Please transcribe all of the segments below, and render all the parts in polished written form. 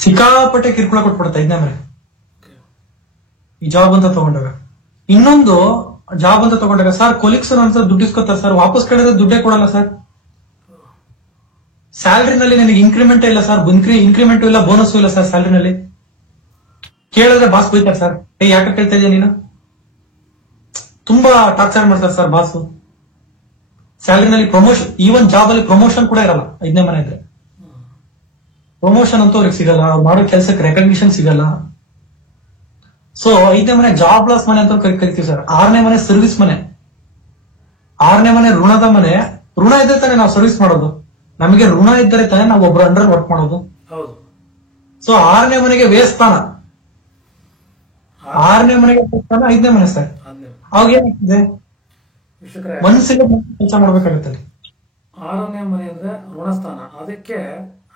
ಸಿಕ್ಕಾಪಟ್ಟೆ ಕಿರುಕುಳ ಕೊಟ್ಬಿಡುತ್ತೆ ಐದನೇ ಮನೆ ಈ ಜಾಬ್ ಅಂತ ತಗೊಂಡಾಗ. ಇನ್ನೊಂದು ಜಾಬ್ ಅಂತ ತಗೊಂಡಾಗ ಸರ್ ಕೊಲೀಗ್ಸ್ ಅಂತ ದುಡ್ಡು ಇಸ್ಕೊತಾರೆ ಸರ್, ವಾಪಸ್ ಕೇಳಿದ್ರೆ ದುಡ್ಡೇ ಕೊಡಲ್ಲ ಸರ್. ಸ್ಯಾಲರಿನಲ್ಲಿ ನನಗೆ ಇನ್ಕ್ರಿಮೆಂಟ್ ಇಲ್ಲ ಸರ್, ಇನ್ಕ್ರಿಮೆಂಟ್ ಇಲ್ಲ, ಬೋನಸ್ ಇಲ್ಲ ಸರ್. ಸ್ಯಾಲರಿನಲ್ಲಿ ಕೇಳಿದ್ರೆ ಬಾಸ್ ಬೈತಾರೆ ಸರ್, ಯಾಕೆ ಕೇಳ್ತಾ ಇದೀಯ ನೀನು, ತುಂಬಾ ಟಾರ್ಚರ್ ಮಾಡ್ತಾರೆ ಸರ್ ಬಾಸ್. ಸ್ಯಾಲರಿನಲ್ಲಿ ಪ್ರಮೋಷನ್, ಈವನ್ ಜಾಬ್ ಅಲ್ಲಿ ಪ್ರಮೋಷನ್ ಕೂಡ ಇರಲ್ಲ ಐದನೇ ಮನೆ ಇದ್ರೆ. ಪ್ರಮೋಷನ್ ಅಂತೂ ಅವ್ರಿಗೆ ಸಿಗಲ್ಲ, ಅವ್ರು ಮಾಡೋ ಕೆಲಸಕ್ಕೆ ರೆಕಗ್ನಿಷನ್ ಸಿಗಲ್ಲ. ಸೊ ಐದನೇ ಮನೆ ಜಾಬ್ ಲಾಸ್ ಮನೆ ಅಂತ ಕರಿತೀವಿ ಸರ್. ಆರನೇ ಮನೆ ಸರ್ವಿಸ್ ಮನೆ. ಆರನೇ ಮನೆ ಋಣದ ಮನೆ. ಋಣ ಇದ್ದರೆ ತಾನೇ ನಾವು ಸರ್ವಿಸ್ ಮಾಡೋದು, ನಮಗೆ ಋಣ ಇದ್ದರೆ ತಾನೇ ನಾವು ಒಬ್ಬರ ಅಂಡರ್ ವರ್ಕ್ ಮಾಡೋದು. ಸೊ ಆರನೇ ಮನೆಗೆ ವೇಸ್ಥಾನ, ಆರನೇ ಮನೆಗೆ ವೇಸ್ಥಾನ ಐದನೇ ಮನೆ ಸರ್. ಅವಾಗ ಏನಾಗ್ತದೆ, ಮನಸ್ಸಿಗೆ ಕೆಲಸ ಮಾಡ್ಬೇಕಾಗತ್ತೆ. ಆರನೇ ಮನೆ ಅಂದ್ರೆ ಋಣಸ್ಥಾನ, ಅದಕ್ಕೆ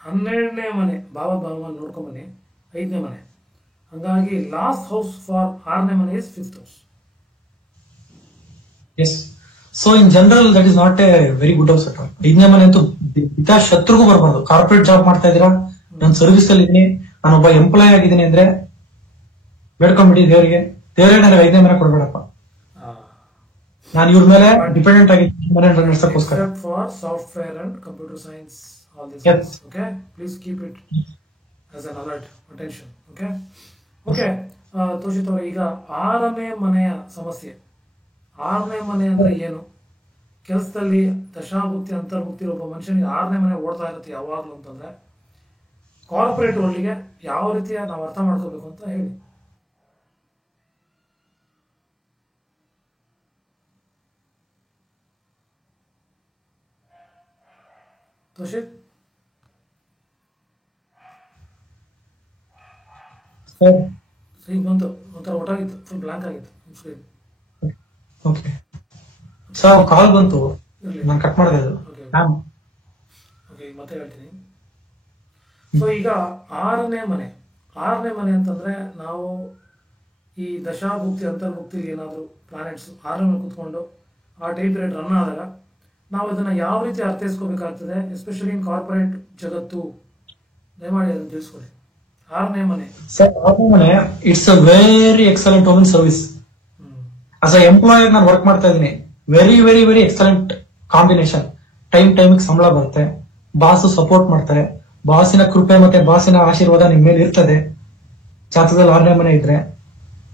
12ನೇ ಮನೆ ಭಾವ ನೋಡ್ಕೊಂಡ್ ಬನ್ನಿ, ಐದನೇ ಮನೆ. ಹಾಗಾಗಿ ಲಾಸ್ಟ್ ಹೌಸ್ ಫಾರ್ ಆರನೇ ಮನೆ is 5th house. Yes, so in general that is not a very good house at all. ಐದನೇ ಮನೆ ಅಂತೂ ಶತ್ರುಗೂ ಬರಬಾರ್ದು. ಕಾರ್ಪೊರೇಟ್ ಜಾಬ್ ಮಾಡ್ತಾ ಇದೀರಾ, ನಾನು ಸರ್ವಿಸ್ ಅಲ್ಲಿ ಇದೀನಿ, ನಾನೊಬ್ಬ ಎಂಪ್ಲಾಯ್ ಆಗಿದ್ದೀನಿ ಅಂದ್ರೆ ಬೇಡ್ಕೊಂಡ್ಬಿಡಿ ದೇವರಿಗೆ, ದೇವರೇ ನನಗೆ ಐದನೇ ಮನೆ ಕೊಡ್ಬೇಡಪ್ಪ, ನಾನು ಇವ್ರ ಮೇಲೆ ಡಿಪೆಂಡೆಂಟ್ ಆಗಿದ್ದೀನಿ ಮನೆ ನಡೆಸಕ್ಕೋಸ್ಕರ. For software and computer science, all this. Yes. Okay, please keep it as an alert attention. Okay. Okay, ತೋಷಿತ್ ಅವರೇ, ಈಗ ಆರನೇ ಮನೆಯ ಸಮಸ್ಯೆ, ಆರನೇ ಮನೆ ಅಂದ್ರೆ ಏನು? ಕೆಲಸದಲ್ಲಿ ದಶಾಭುಕ್ತಿ ಅಂತರ್ಭುಕ್ತಿ ಒಬ್ಬ ಮನುಷ್ಯನಿಗೆ ಆರನೇ ಮನೆ ಓಡ್ತಾ ಇರುತ್ತೆ ಯಾವಾಗ್ಲೂ ಅಂತಂದ್ರೆ, ಕಾರ್ಪೊರೇಟ್ ವರ್ಲ್ಡ್ಗೆ ಯಾವ ರೀತಿಯ ನಾವು ಅರ್ಥ ಮಾಡ್ಕೋಬೇಕು ಅಂತ ಹೇಳಿ. ತೋಷಿತ್ ಈಗ ಬಂತು, ಒಂಥರ ಒಟ್ಟಾಗಿತ್ತು, ಫುಲ್ ಬ್ಲಾಂಕ್ ಆಗಿತ್ತು ಸ್ಕ್ರೀನ್. ಓಕೆ ಸರ್, ಕಾಲ್ ಬಂತು, ನಾನು ಕಟ್ ಮಾಡಿದೆ ಅದು. ಓಕೆ, ಮತ್ತೆ ಹೇಳ್ತೀನಿ. ಸೊ ಈಗ ಆರನೇ ಮನೆ ಅಂತಂದ್ರೆ, ನಾವು ಈ ದಶಾಭುಕ್ತಿ ಅಂತರ್ಭುಕ್ತಿ ಏನಾದ್ರು ಪ್ಲಾನೆಟ್ಸ್ ಆರನೇ ಮನೆ ಕೂತ್ಕೊಂಡು ಆ ಟೈಮ್ ಪೀರಿಯಡ್ ರನ್ ಆದಾಗ ನಾವು ಇದನ್ನ ಯಾವ ರೀತಿ ಅರ್ಥೈಸ್ಕೋಬೇಕಾಗ್ತದೆ, ಎಸ್ಪೆಷಲಿ ಇನ್ ಕಾರ್ಪೊರೇಟ್ ಜಗತ್ತು, ದಯಮಾಡಿ ಅದನ್ನು ತಿಳಿಸ್ಕೊಡಿ. ಆರನೇ ಮನೆ ಸರ್, ಆರನೇ ಮನೆ it's a very excellent women service. As a employer ನಾನು ವರ್ಕ್ ಮಾಡ್ತಾ ಇದ್ದೀನಿ. Very very very excellent combination. Time ಸಂಬಳ ಬರುತ್ತೆ, ಬಾಸು ಸಪೋರ್ಟ್ ಮಾಡ್ತಾರೆ, ಬಾಸಿನ ಕೃಪೆ ಮತ್ತೆ ಬಾಸಿನ ಆಶೀರ್ವಾದ ನಿಮ್ ಮೇಲೆ ಇರ್ತದೆ. ಜಾತಕದಲ್ಲಿ ಆರನೇ ಮನೆ ಇದ್ರೆ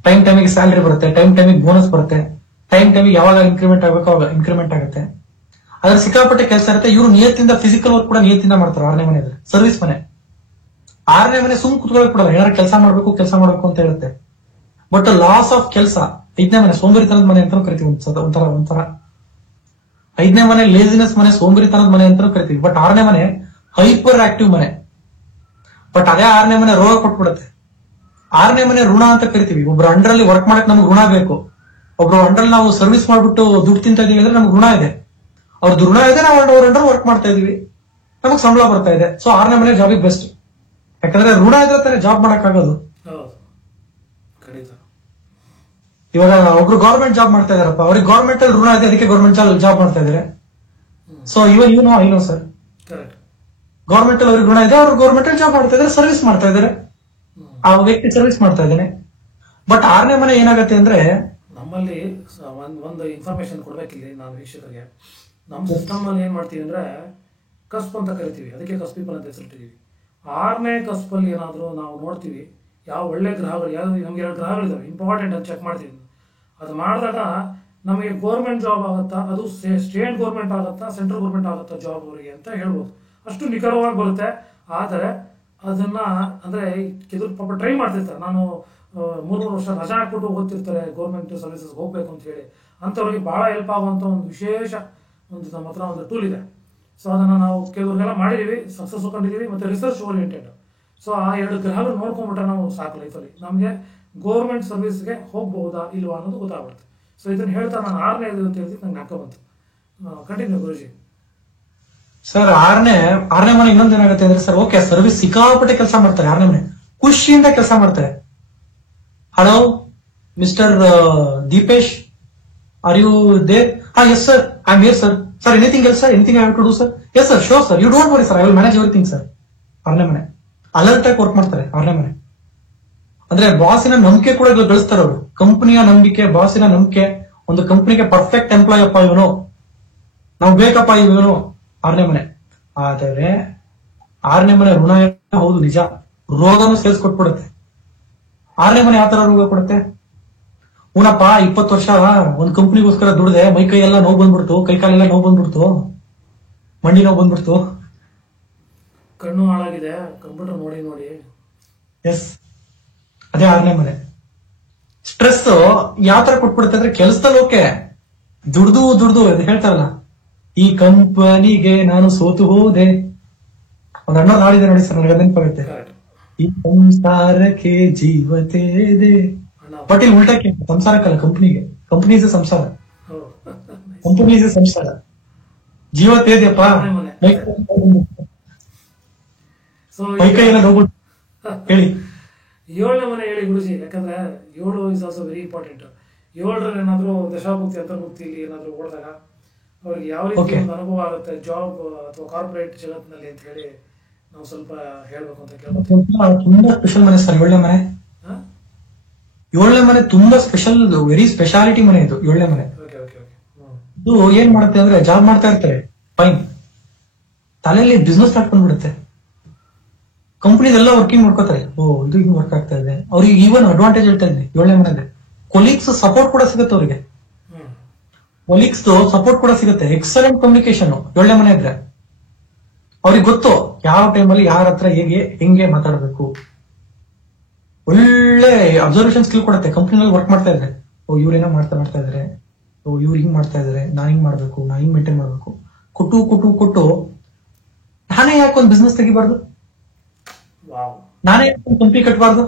ಟೈಮಿಗೆ ಸ್ಯಾಲರಿ ಬರುತ್ತೆ, ಟೈಮಿಗೆ ಬೋನಸ್ ಬರುತ್ತೆ, ಟೈಮಿಗೆ ಯಾವಾಗ ಇನ್ಕ್ರಿಮೆಂಟ್ ಆಗಬೇಕು ಅವಾಗ ಇನ್ಕ್ರಿಮೆಂಟ್ ಆಗುತ್ತೆ. ಅದ್ರ ಸಿಕ್ಕಾಪಟ್ಟೆ ಕೆಲಸ ಇರುತ್ತೆ. ಇವರು ನಿಯತ್ತಿಂದ ಫಿಸಿಕಲ್ ವರ್ಕ್ ಕೂಡ ನಿಯತ್ತಿಂದ ಮಾಡ್ತಾರೆ. ಆರನೇ ಮನೆ ಇದ್ರೆ ಸರ್ವಿಸ್ ಮನೆ. ಆರನೇ ಮನೆ ಸುಮ್ ಕುತ್ಕೊಳ್ಳಕ್ ಬಿಡಲ್ಲ, ಏನಾರು ಕೆಲಸ ಮಾಡ್ಬೇಕು ಅಂತ ಹೇಳುತ್ತೆ. ಬಟ್ ಲಾಸ್ ಆಫ್ ಕೆಲಸ. ಐದನೇ ಮನೆ ಸೋಂಬೇರಿತನದ ಮನೆ ಅಂತ ಕರಿತೀವಿ ಒಂಥರ. ಐದನೇ ಮನೆ ಲೇಸಿನೆಸ್ ಮನೆ, ಸೋಂಬೇರಿತನದ ಮನೆ ಅಂತ ಕರಿತೀವಿ. ಬಟ್ ಆರನೇ ಮನೆ ಹೈಪರ್ ಆಕ್ಟಿವ್ ಮನೆ. ಬಟ್ ಅದೇ ಆರನೇ ಮನೆ ರೋಗ ಕೊಟ್ಬಿಡುತ್ತೆ. ಆರನೇ ಮನೆ ಋಣ ಅಂತ ಕರಿತೀವಿ. ಒಬ್ರು ಅಂಡರಲ್ಲಿ ವರ್ಕ್ ಮಾಡಕ್ ನಮ್ಗೆ ಋಣ ಬೇಕು. ಒಬ್ರು ಅಂಡರ್ ನಾವು ಸರ್ವಿಸ್ ಮಾಡ್ಬಿಟ್ಟು ದುಡ್ಡು ತಿಂತ ಇದೀವಿ ಅಂದ್ರೆ ನಮ್ಗೆ ಋಣ ಇದೆ. ಅವ್ರದ್ದು ಋಣ ಇದೆ, ನಾವು ಅವ್ರ ಅಂಡರ್ ವರ್ಕ್ ಮಾಡ್ತಾ ಇದೀವಿ, ನಮಗ್ ಸಂಬಳ ಬರ್ತಾ ಇದೆ. ಸೊ ಆರನೇ ಮನೆ ಜಾಬಿಗೆ ಬೆಸ್ಟ್. ಯಾಕಂದ್ರೆ ಋಣ ಇದ್ರೆ ತಾನೇ ಜಾಬ್ ಮಾಡಕ್ ಆಗೋದು. ಇವಾಗ ಒಬ್ರು ಗೌರ್ಮೆಂಟ್ ಜಾಬ್ ಮಾಡ್ತಾ ಇದಾರಪ್ಪ, ಅವ್ರಿಗೆ ಗೌರ್ಮೆಂಟ್ ಅಲ್ಲಿ ಋಣ ಇದೆ, ಅದಕ್ಕೆ ಗೌರ್ಮೆಂಟ್ ಜಾಬ್ ಮಾಡ್ತಾ ಇದಾರೆ. ಸೊ ಇವನ್ ಐನೋ ಸರ್, ಗೌರ್ಮೆಂಟ್ ಅಲ್ಲಿ ಅವ್ರಿಗೆ ಋಣ ಇದೆ, ಅವ್ರು ಗೌರ್ಮೆಂಟ್ ಅಲ್ಲಿ ಜಾಬ್ ಮಾಡ್ತಾ ಇದಾರೆ, ಸರ್ವಿಸ್ ಮಾಡ್ತಾ ಇದಾರೆ, ಆ ವ್ಯಕ್ತಿ ಸರ್ವಿಸ್ ಮಾಡ್ತಾ ಇದ್ದಾನೆ. ಬಟ್ ಆರನೇ ಮನೆ ಏನಾಗತ್ತೆ ಅಂದ್ರೆ, ನಮ್ಮಲ್ಲಿ ಒಂದು ಇನ್ಫಾರ್ಮೇಶನ್ ಕೊಡ್ಬೇಕಿಲ್ಲ ನಾವು ವೀಕ್ಷಕರಿಗೆ. ನಮ್ಮ ಸಿಸ್ಟಮ್ ಅಲ್ಲಿ ಏನ್ ಮಾಡ್ತೀವಿ ಅಂದ್ರೆ, ಕಸ್ಪ್ ಅಂತ ಕರಿತೀವಿ, ಅದಕ್ಕೆ ಕಸ್ಪ್ ಪೀಪಲ್ ಅಂತ ಹೆಸರಿಟ್ಟಿದೀವಿ. ಆರನೇ ಕಸ್ಪಲ್ಲಿ ಏನಾದ್ರು ನಾವು ನೋಡ್ತೀವಿ, ಯಾವ ಒಳ್ಳೆ ಗ್ರಹಗಳು, ಯಾವ್ದು ನಮ್ಗೆ 2 ಗ್ರಹಗಳಿದಾವೆ ಇಂಪಾರ್ಟೆಂಟ್ ಅಂತ ಚೆಕ್ ಮಾಡ್ತೀವಿ. ಅದು ಮಾಡಿದಾಗ ನಮಗೆ ಗೌರ್ಮೆಂಟ್ ಜಾಬ್ ಆಗುತ್ತಾ, ಅದು ಸ್ಟೇಟ್ ಗೌರ್ಮೆಂಟ್ ಆಗುತ್ತಾ, ಸೆಂಟ್ರಲ್ ಗೌರ್ಮೆಂಟ್ ಆಗುತ್ತಾ ಜಾಬ್ ಅವರಿಗೆ ಅಂತ ಹೇಳ್ಬೋದು. ಅಷ್ಟು ನಿಖರವಾಗಿ ಬರುತ್ತೆ. ಆದರೆ ಅದನ್ನ ಅಂದ್ರೆ ಕೆಲವರು ಪಾಪ ಟ್ರೈ ಮಾಡ್ತಿರ್ತಾರೆ. ನಾನು 3 ವರ್ಷ ರಜಾ ಹಾಕ್ಬಿಟ್ಟು ಓದ್ತಿರ್ತಾರೆ ಗೌರ್ಮೆಂಟ್ ಸರ್ವಿಸಸ್ ಹೋಗ್ಬೇಕು ಅಂತ ಹೇಳಿ. ಅಂಥವ್ರಿಗೆ ಬಹಳ ಹೆಲ್ಪ್ ಆಗುವಂತ ಒಂದು ವಿಶೇಷ ನಮ್ಮ ಹತ್ರ ಒಂದು ಟೂಲ್ ಇದೆ. ಸೊ ಅದನ್ನ ನಾವು ಕೆಲವರಿಗೆಲ್ಲ ಮಾಡಿದೀವಿ, ಸಕ್ಸಸ್ ಕಂಡಿದ್ದೀವಿ, ಮತ್ತೆ ರಿಸರ್ಚ್ ಓರಿಯೆಂಟೆಡ್. ಸೊ ಆ 2 ಗ್ರಹಗಳು ನೋಡ್ಕೊಂಡ್ಬಿಟ್ರೆ ನಾವು ಸಾಕು ಲೈಫಲ್ಲಿ ನಮಗೆ ಗೌರ್ಮೆಂಟ್ ಸರ್ವಿಸ್ಗೆ ಹೋಗ್ಬಹುದಾ ಇಲ್ವಾ ಅನ್ನೋದು ಗೊತ್ತಾಗ್ಬಿಡುತ್ತೆ. ಸೊ ಇದನ್ನ ಹೇಳ್ತಾ ನಾನು 6ನೇ ಅಂತ ಹೇಳ್ತೀನಿ, ನಂಗೆ ನಾಕ ಬಂತು. ಕಂಟಿನ್ಯೂ ಗುರುಜಿ. ಸರ್, ಆರನೇ ಮನೆ ಇನ್ನೊಂದು ಏನಾಗುತ್ತೆ ಅಂದ್ರೆ ಸರ್, ಓಕೆ ಸರ್ವಿಸ್ ಸಿಕ್ಕಾಪಟ್ಟೆ ಕೆಲಸ ಮಾಡ್ತಾರೆ. ಆರನೇ ಮನೆ ಖುಷಿಯಿಂದ ಕೆಲಸ ಮಾಡ್ತಾರೆ. Hello mister Deepesh, are you there? Yes sir, I am here sir. Sir, anything else sir? Anything I have to do sir? Yes sir, sure sir, you don't worry sir, I will manage everything sir. ಆರನೇ ಮನೆ alert ಆಗಿ work ಮಾಡ್ತಾರೆ 6ನೇ ಮನೆ. ಅಂದ್ರೆ ಬಾಸಿನ ನಂಬಿಕೆ ಕೂಡ ಗಳಿಸ್ತಾರೆ ಅವರು. ಕಂಪನಿಯ ನಂಬಿಕೆ, ಬಾಸಿನ ನಂಬಿಕೆ, ಒಂದು ಕಂಪನಿಗೆ ಪರ್ಫೆಕ್ಟ್ ಎಂಪ್ಲಾಯ್ ಅಪ್ಪ ಇವನು, ನಾವು ಬೇಕಪ್ಪ ಇವನು 6ನೇ ಮನೆ. ಆದರೆ 6ನೇ ಮನೆ ಋಣ ಹೌದು ನಿಜ, ರೋಗನು ಸೇಲ್ಸ್ ಕೊಟ್ಬಿಡುತ್ತೆ. 6ನೇ ಮನೆ ಯಾವ ತರ ರೋಗ ಕೊಡುತ್ತೆ? ಉನಪ್ಪ 20 ವರ್ಷ ಒಂದ್ ಕಂಪ್ನಿಗೋಸ್ಕರ ದುಡ್ದೆ, ಮೈ ಕೈ ಎಲ್ಲ ನೋವು ಬಂದ್ಬಿಡ್ತು, ಕೈ ಕಾಲೆಲ್ಲ ನೋವು ಬಂದ್ಬಿಡ್ತು, ಮಂಡಿ ನೋವು ಬಂದ್ಬಿಡ್ತು, ಕಣ್ಣು ಹಾಳಾಗಿದೆ ಕಂಪ್ಯೂಟರ್ ನೋಡಿ ನೋಡಿ. ಎಸ್, ಅದೇ 6ನೇ ಮನೆ. ಸ್ಟ್ರೆಸ್ ಯಾವ ತರ ಕೊಟ್ಬಿಡುತ್ತೆ ಅಂದ್ರೆ, ಕೆಲಸದಲ್ಲಿ ಓಕೆ, ದುಡ್ದು ಇದು ಹೇಳ್ತಾರಲ್ಲ, ಈ ಕಂಪನಿಗೆ ನಾನು ಸೋತು ಹೋದೆ, ಒಂದ್ ಅಣ್ಣ ನಾಡಿದೆ ನೋಡಿ ಸರ್, ನನಗೆ ನೆನಪಾಗುತ್ತೆ, ಈ ಸಂಸಾರಕ್ಕೆ ಜೀವತೇದೆ. ಬಟ್ ಇಲ್ಲಿ ಉಲ್ಟಕ್ಕೆ, ಸಂಸಾರಕ್ಕಲ್ಲ ಕಂಪನಿಗೆ, ಕಂಪನಿ ಇಸ್ ಸಂಸಾರ, ಕಂಪನಿ ಇಸ್ ಸಂಸಾರ, ಜೀವತೇದೆಯಪ್ಪ, ಮೈ ಕೈ ಎಲ್ಲ ನೋವು ಹೇಳಿ. 7ನೇ ಮನೆ ಹೇಳಿ ಗುರುಜಿ, ಯಾಕಂದ್ರೆ 7 ಇಸ್ ಆಲ್ಸೋ ವೆರಿ ಇಂಪಾರ್ಟೆಂಟ್. 7ರಲ್ಲಿ ಏನಾದ್ರು ದಶಾಭುಕ್ತಿ ಅಂತರ್ಭುಕ್ತಿಲಿ ಏನಾದ್ರು ಓಡಿದಾಗ ಅವ್ರಿಗೆ ಯಾವ ರೀತಿ ಒಂದು ಅನುಭವ ಆಗುತ್ತೆ ಜಾಬ್ ಅಥವಾ ಕಾರ್ಪೊರೇಟ್ ಜಗತ್ತಿನಲ್ಲಿ ಅಂತ ಹೇಳಿ ನಾವು ಸ್ವಲ್ಪ ಹೇಳ್ಬೇಕು ಅಂತ ಕೇಳ್ಬೋದು. ತುಂಬಾ ಸ್ಪೆಷಲ್ ಮನೆ ಸರ್ 7ನೇ ಮನೆ. 7ನೇ ಮನೆ ತುಂಬಾ ಸ್ಪೆಷಲ್, ವೆರಿ ಸ್ಪೆಷಾಲಿಟಿ ಮನೆ ಇದು 7ನೇ ಮನೆ. ಇದು ಏನ್ ಮಾಡುತ್ತೆ ಅಂದ್ರೆ, ಜಾಬ್ ಮಾಡ್ತಾ ಇರ್ತಾರೆ ಫೈನ್, ತಲೆಯಲ್ಲಿ ಬಿಸ್ನೆಸ್ ಸ್ಟಾರ್ಟ್ ಬಂದ್ಬಿಡುತ್ತೆ, ಕಂಪನಿದೆಲ್ಲ ವರ್ಕಿಂಗ್ ಮಾಡ್ಕೋತಾರೆ, ಇದು ಹಿಂಗ್ ವರ್ಕ್ ಆಗ್ತಾ ಇದೆ, ಅವ್ರಿಗೆ ಈವನ್ ಅಡ್ವಾಂಟೇಜ್ ಹೇಳ್ತಾ ಇದ್ದೀನಿ 7ನೇ ಮನೆಯಲ್ಲಿ. ಕೊಲೀಗ್ಸ್ ಸಪೋರ್ಟ್ ಕೂಡ ಸಿಗುತ್ತೆ ಅವರಿಗೆ, ಕೊಲೀಗ್ಸ್ ಸಪೋರ್ಟ್ ಕೂಡ ಸಿಗುತ್ತೆ, ಎಕ್ಸಲೆಂಟ್ ಕಮ್ಯುನಿಕೇಶನ್ 7ನೇ ಮನೆ ಇದ್ರೆ. ಅವ್ರಿಗೆ ಗೊತ್ತು ಯಾವ ಟೈಮಲ್ಲಿ ಯಾರ ಹತ್ರ ಹೆಂಗೆ ಮಾತಾಡಬೇಕು, ಒಳ್ಳೆ ಅಬ್ಸರ್ವೇಷನ್ ಸ್ಕಿಲ್ ಕೊಡುತ್ತೆ. ಕಂಪನಿನಲ್ಲಿ ವರ್ಕ್ ಮಾಡ್ತಾ ಇದ್ರೆ, ಇವ್ರೇನೋ ಮಾಡ್ತಾ ಇದಾರೆ, ಇವ್ರು ಹಿಂಗ್ ಮಾಡ್ತಾ ಇದಾರೆ, ನಾನ್ ಹಿಂಗ್ ಮಾಡ್ಬೇಕು, ನಾ ಹಿಂಗ್ ಮೇಂಟೈನ್ ಮಾಡ್ಬೇಕು, ಕೊಟ್ಟು ನಾನೇ ಯಾಕೆ ಒಂದು ಬಿಸ್ನೆಸ್ ತೆಗಿಬಾರ್ದು, ನಾನೇ ಯಾಕೆ ಒಂದು ಕಂಪನಿ ಕಟ್ಟಬಾರ್ದು,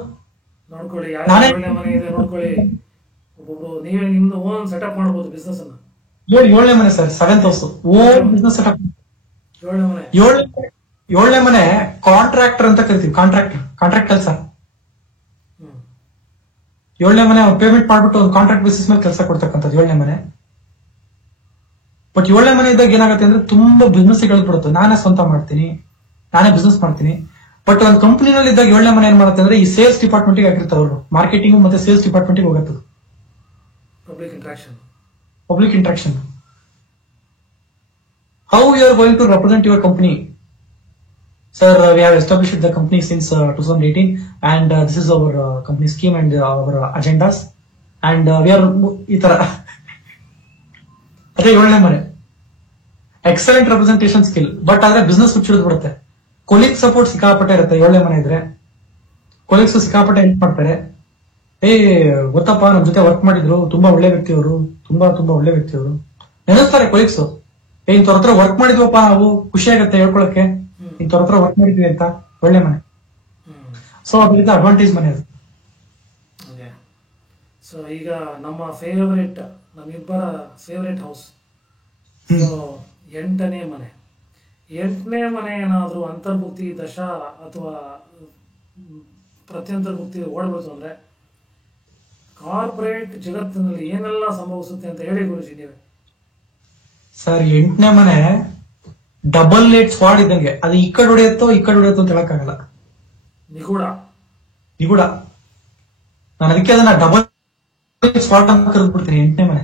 ನೋಡ್ಕೊಳ್ಳಿ ನಾನೇ ಮನೆ ಇದೆ ನೋಡ್ಕೊಳ್ಳಿ, ಒಬ್ಬೊಬ್ರು ನೀವೇ ನಿಮ್ದು ಓನ್ ಸೆಟಪ್ ಮಾಡಬಹುದು ಬಿಸ್ನೆಸ್ ಅನ್ನ. 7ನೇ ಮನೆ ಸರ್, 7th house, own business setup. 7ನೇ ಮನೆ ಕಾಂಟ್ರಾಕ್ಟರ್ ಅಂತ ಕರಿತೀವಿ, ಕಾಂಟ್ರಾಕ್ಟ್ ಕೆಲಸ. 7ನೇ ಮನೆ ಪೇಮೆಂಟ್ ಮಾಡ್ಬಿಟ್ಟು ಒಂದು ಕಾಂಟ್ರಾಕ್ಟ್ ಬೇಸಿಸ್ ಮೇಲೆ ಕೆಲಸ ಕೊಡ್ತಕ್ಕಂಥದ್ದು 7ನೇ ಮನೆ. ಬಟ್ 7ನೇ ಮನೆ ಇದ್ದಾಗ ಏನಾಗುತ್ತೆ ಅಂದ್ರೆ, ತುಂಬಾ ಬಿಸ್ನೆಸ್ ಗೆಲ್ಬಿಡುತ್ತೆ, ನಾನೇ ಸ್ವಂತ ಮಾಡ್ತೀನಿ, ನಾನೇ ಬಿಸ್ನೆಸ್ ಮಾಡ್ತೀನಿ. ಬಟ್ ಒಂದು ಕಂಪನಿನಲ್ಲಿ ಇದ್ದಾಗ 7ನೇ ಮನೆ ಏನ್ ಮಾಡುತ್ತೆ ಅಂದ್ರೆ, ಈ ಸೇಲ್ಸ್ ಡಿಪಾರ್ಟ್ಮೆಂಟ್ ಗೆ ಆಗಿರ್ತಾವ ಅವರು, ಮಾರ್ಕೆಟಿಂಗ್ ಮತ್ತೆ ಸೇಲ್ಸ್ ಡಿಪಾರ್ಟ್ಮೆಂಟ್ ಗೆ ಹೋಗುತ್ತೆ, public interaction. How you are going to represent your company? Sir, we have established the company since 2018 and this is our company scheme and our agendas and we are ಈ ತರ. ಅದೇ 7ನೇ ಮನೆ, excellent representation skill. But ಆದ್ರೆ business ಹುಚ್ಚಿಡಿದ್ ಬಿಡುತ್ತೆ. Colleague support ಸಿಕ್ಕಾಪಟ್ಟೆ ಇರುತ್ತೆ 7ನೇ ಮನೆ ಇದ್ರೆ, ಕೊಲೀಗ್ಸ್ ಸಿಕ್ಕಾಪಟ್ಟೆ ಹೆಲ್ಪ್ ಮಾಡ್ತಾರೆ. ಗೊತ್ತಪ್ಪ ನಮ್ ಜೊತೆ ವರ್ಕ್ ಮಾಡಿದ್ರು, ತುಂಬಾ ಒಳ್ಳೆ ವ್ಯಕ್ತಿಯವರು, ತುಂಬಾ ಒಳ್ಳೆ ವ್ಯಕ್ತಿಯವರು ನೆನೆಸ್ತಾರೆ ಕೊಲೀಗ್ಸ್. ಇಂಥವ್ರ ಹತ್ರ ವರ್ಕ್ ಮಾಡಿದ್ವಪ್ಪ ನಾವು, ಖುಷಿ ಆಗತ್ತೆ ಹೇಳ್ಕೊಳಕ್ಕೆ, ಇಂಥವ್ರ ಹತ್ರ ವರ್ಕ್ ಮಾಡಿದ್ವಿ ಅಂತ. 7ನೇ ಮನೆ, ಸೊ ಅದರಿಂದ ಅಡ್ವಾಂಟೇಜ್ ಮನೆ ಅದು. ಸೊ ಈಗ ನಮ್ಮಿಬ್ಬರ ಫೇವರೇಟ್ ಹೌಸ್ 8ನೇ ಮನೆ. 8ನೇ ಮನೆ ಏನಾದ್ರು ಅಂತರ್ಭುಕ್ತಿ ದಶ ಅಥವಾ ಪ್ರತ್ಯಂತರ್ಭುಕ್ತಿ ಓಡಬಹುದು ಅಂದ್ರೆ ಕಾರ್ಪೊರೇಟ್ ಜಗತ್ತಿನಲ್ಲಿ ಏನೆಲ್ಲ ಸಂಭವಿಸುತ್ತೆ ಅಂತ ಹೇಳಿ ಗುರುಜಿ ನೀವೇ. ಸರ್ 8ನೇ ಮನೆ ಡಬಲ್ ಏಟ್ ಸ್ವಾಡ್ ಇದ್ದಂಗೆ, ಅದು ಈ ಕಡೆ ಹೊಡೆಯುತ್ತೋ ಅಂತ ಹೇಳಕ್ಕಾಗಲ್ಲ. ನಿಗೂಢ ನಾನು ಅದಕ್ಕೆ ಅದನ್ನ ಡಬಲ್ ಸ್ವಾಡ್ ಅಂತ ಕರೆದ್ಬಿಡ್ತೀನಿ 8ನೇ ಮನೆ.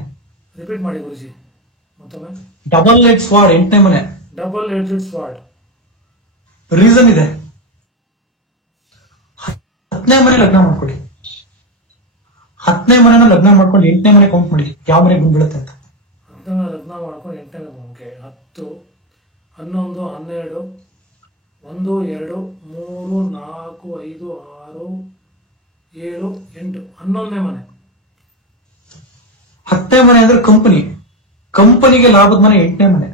ರಿಪೀಟ್ ಮಾಡಿ ಗುರುಜಿ ಮತ್ತೊಮ್ಮೆ. ಡಬಲ್ ಏಟ್ ಸ್ವಾಡ್ 8ನೇ ಮನೆ, ಡಬಲ್ ಏಟೆಡ್ ಸ್ವಾಡ್. ರೀಸನ್ ಇದೆ. 10ನೇ ಮನೆ ಲಗ್ನ ಮಾಡ್ಕೊಳ್ಳಿ, 10ನೇ ಮನೆನ ಲಗ್ನ ಮಾಡ್ಕೊಂಡು 8ನೇ ಮನೆ ಕೌಂಟ್ ಮಾಡಿ ಯಾವ ಮನೆ ಗುಂಡ್ ಬೀಳುತ್ತೆ ಅಂತ. 10ನೇ ಲಗ್ನ ಮಾಡ್ಕೊಂಡು 8ನೇ ಮನೆ, 10, 11, 12, 1, 2, 3, 4, 5, 6, 7, 8, 11ನೇ ಮನೆ. 10ನೇ ಮನೆ ಅಂದ್ರೆ ಕಂಪನಿಗೆ ಲಾಭದ ಮನೆ 8ನೇ ಮನೆ.